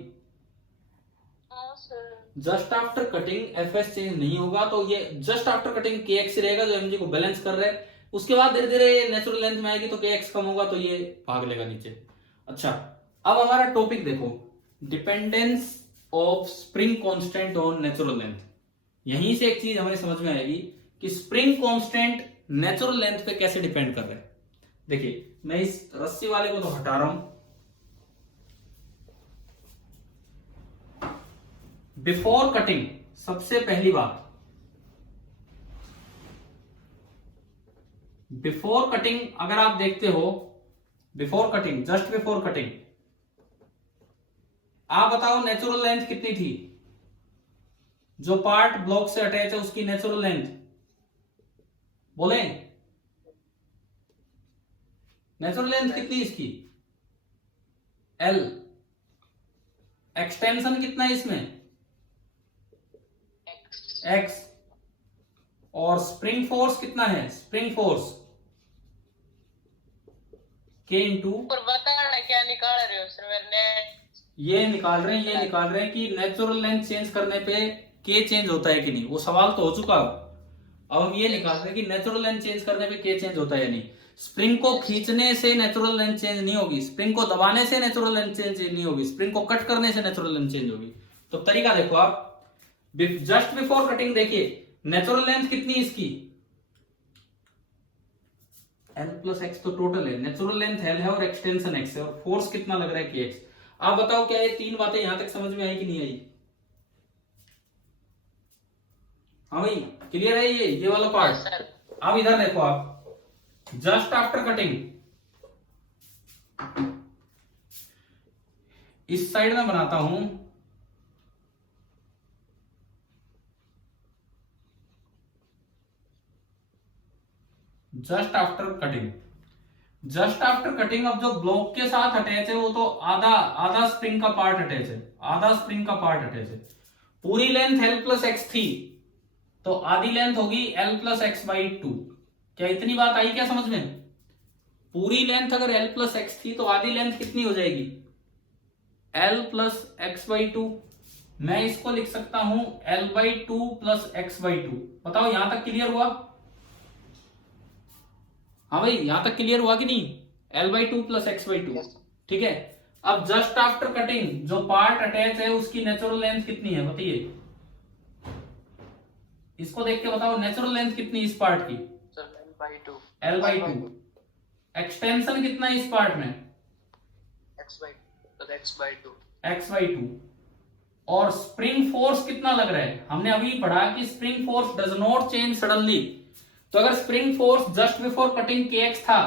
just after cutting fs change नहीं होगा, तो ये जस्ट आफ्टर कटिंग kx रहेगा जो mg को बैलेंस कर रहे हैं। उसके बाद धीरे धीरे नेचुरल लेंथ में आएगी तो kx कम होगा तो ये भाग लेगा नीचे। अच्छा, अब हमारा टॉपिक देखो, dependence of spring constant on natural length. यहीं से एक चीज हमें समझ में आएगी कि स्प्रिंग कांस्टेंट नेचुरल लेंथ पे कैसे डिपेंड कर रहे हैं। देखिए, मैं इस रस्सी वाले को तो हटा रहा हूं। बिफोर कटिंग, सबसे पहली बात, बिफोर कटिंग अगर आप देखते हो, before cutting, just before cutting, आप बताओ नेचुरल लेंथ कितनी थी, जो पार्ट ब्लॉक से अटैच है उसकी नेचुरल लेंथ बोले, नेचुरल लेंथ कितनी इसकी, L। एक्सटेंशन कितना है इसमें, X। और स्प्रिंग फोर्स कितना है, स्प्रिंग फोर्स K इंटू, बताना क्या निकाल रहे हो सर, मैंने ये निकाल रहे हैं, ये निकाल रहे हैं कि नेचुरल लेंथ चेंज करने पे K चेंज होता है कि नहीं। वो सवाल तो हो चुका, अब हम ये निकाल रहे हैं कि नेचुरल लेंथ चेंज करने पे K चेंज होता है या नहीं। स्प्रिंग को खींचने से नेचुरल लेंथ चेंज नहीं होगी, स्प्रिंग को दबाने से नेचुरल लेंथ चेंज नहीं होगी, स्प्रिंग को कट करने से नेचुरल लेंथ चेंज होगी। तो तरीका देखो आप, जस्ट बिफोर कटिंग देखिए, नेचुरल लेंथ कितनी इसकी, L प्लस एक्स तो टोटल है, नेचुरल लेंथ L है और एक्सटेंशन x है, और फोर्स कितना लग रहा है kx। आप बताओ क्या ये तीन बातें यहां तक समझ में आई कि नहीं आई। हाँ भाई, क्लियर है ये वाला पार्ट। अब इधर देखो आप, जस्ट आफ्टर कटिंग, इस साइड में बनाता हूं, just after cutting, just after cutting. अब जो ब्लॉक के साथ अटैच है वो तो आधा आधा स्प्रिंग का पार्ट अटैच है, आधा स्प्रिंग का पार्ट अटैच है। पूरी लेंथ L प्लस एक्स थी तो आधी लेंथ होगी L प्लस एक्स बाई 2। क्या इतनी बात आई क्या समझ में। पूरी लेंथ अगर L प्लस एक्स थी तो आधी लेंथ कितनी हो जाएगी, L प्लस एक्स बाई 2। मैं इसको लिख सकता हूं L by 2 plus x by 2। बताओ यहां तक क्लियर हुआ। हाँ भाई, यहां तक क्लियर हुआ कि नहीं, L by 2 plus x by 2। ठीक है, अब जस्ट आफ्टर कटिंग जो पार्ट अटैच है उसकी नेचुरल लेंथ कितनी है बताइए, इसको देख के बताओ नेचुरल लेंथ कितनी इस पार्ट की, L बाई 2। एक्सटेंशन कितना है इस पार्ट में, x बाई 2। और स्प्रिंग फोर्स कितना लग रहा है, हमने अभी पढ़ा कि spring force does not change suddenly. तो अगर spring force just before cutting kx था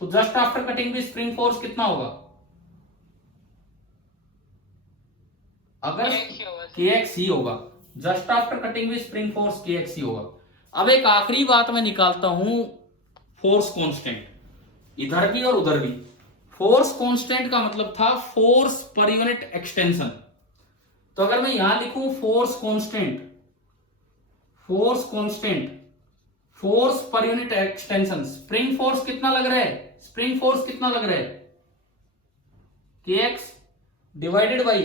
तो जस्ट आफ्टर कटिंग भी स्प्रिंग फोर्स कितना होगा, अगर kx ही होगा, जस्ट आफ्टर कटिंग भी स्प्रिंग फोर्स kx ही होगा। अब एक आखिरी बात मैं निकालता हूं, फोर्स कांस्टेंट, इधर भी और उधर भी। फोर्स कांस्टेंट का मतलब था फोर्स पर यूनिट एक्सटेंशन। तो अगर मैं यहां लिखूं force constant, force constant, force per unit extension, spring force कितना लग रहा है, स्प्रिंग फोर्स कितना लग रहा है kx डिवाइडेड बाई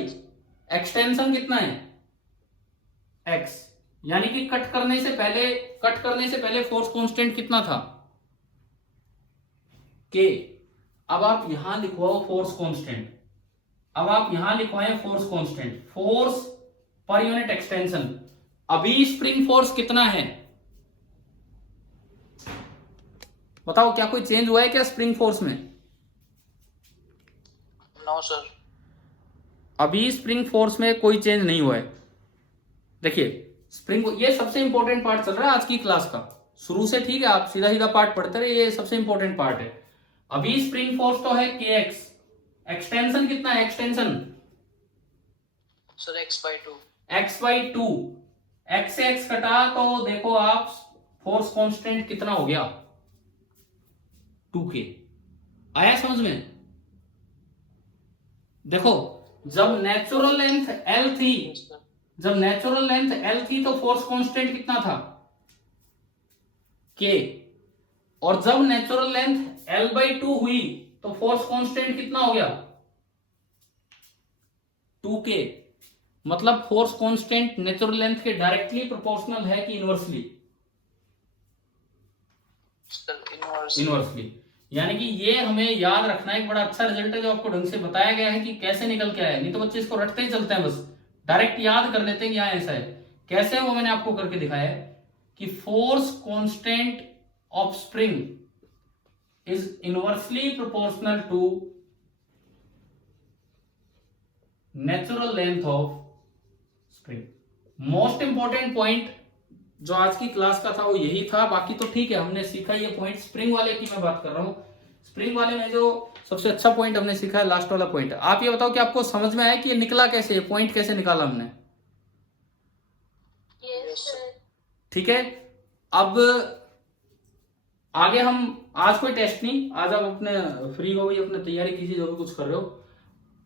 एक्सटेंशन कितना है x। यानी कि कट करने से पहले फोर्स कांस्टेंट कितना था k। अब आप यहां लिखवाओ फोर्स कांस्टेंट, अब आप यहां लिखवाएं force constant, force per unit extension. अभी स्प्रिंग फोर्स कितना है बताओ, क्या कोई चेंज हुआ है क्या स्प्रिंग फोर्स में? No sir. अभी स्प्रिंग फोर्स में कोई चेंज नहीं हुआ है। देखिए स्प्रिंग, ये सबसे इंपॉर्टेंट पार्ट चल रहा है आज की क्लास का, शुरू से ठीक है, आप सीधा सीधा पार्ट पढ़ते रहे, ये सबसे इंपॉर्टेंट पार्ट है। अभी स्प्रिंग फोर्स तो है kx, एक्सटेंशन कितना है extension? Sir x/2। x/2, x से x कटा तो देखो आप फोर्स कांस्टेंट कितना हो गया 2k। आया समझ में? देखो जब नेचुरल लेंथ l थी, जब नेचुरल लेंथ l थी तो फोर्स कांस्टेंट कितना था k, और जब नेचुरल लेंथ l/2 हुई तो फोर्स कांस्टेंट कितना हो गया 2k। मतलब फोर्स कांस्टेंट नेचुरल लेंथ के डायरेक्टली प्रोपोर्शनल है कि इनवर्सली? इनवर्सली। यानी कि ये हमें याद रखना, एक बड़ा अच्छा रिजल्ट है जो आपको ढंग से बताया गया है कि कैसे निकल के आया, नहीं तो बच्चे इसको रटते ही चलते हैं, बस डायरेक्ट याद कर लेते हैं कि यहाँ ऐसा है। कैसे वो मैंने आपको करके दिखाया है कि force constant of spring is inversely proportional to natural length of spring. Most important point जो आज की क्लास का था वो यही था, बाकी तो ठीक है हमने सीखा ये पॉइंट। स्प्रिंग वाले की मैं बात कर रहा हूं, स्प्रिंग वाले में जो सबसे अच्छा पॉइंट हमने सीखा है लास्ट वाला पॉइंट। आप ये बताओ कि आपको समझ में आया कि ये निकला कैसे, ये पॉइंट कैसे निकाला हमने? ठीक है, अब आगे हम, आज कोई टेस्ट नहीं, आज आप अपने फ्री हो गई, अपने तैयारी कीजिए जो भी कुछ कर रहे हो,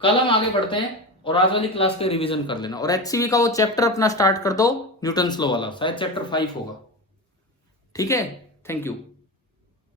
कल हम आगे बढ़ते हैं और आज वाली क्लास के रिवीजन कर लेना। और एचसीवी का वो चैप्टर अपना स्टार्ट कर दो, न्यूटन्स लॉ वाला, शायद चैप्टर 5 होगा। ठीक है, थैंक यू।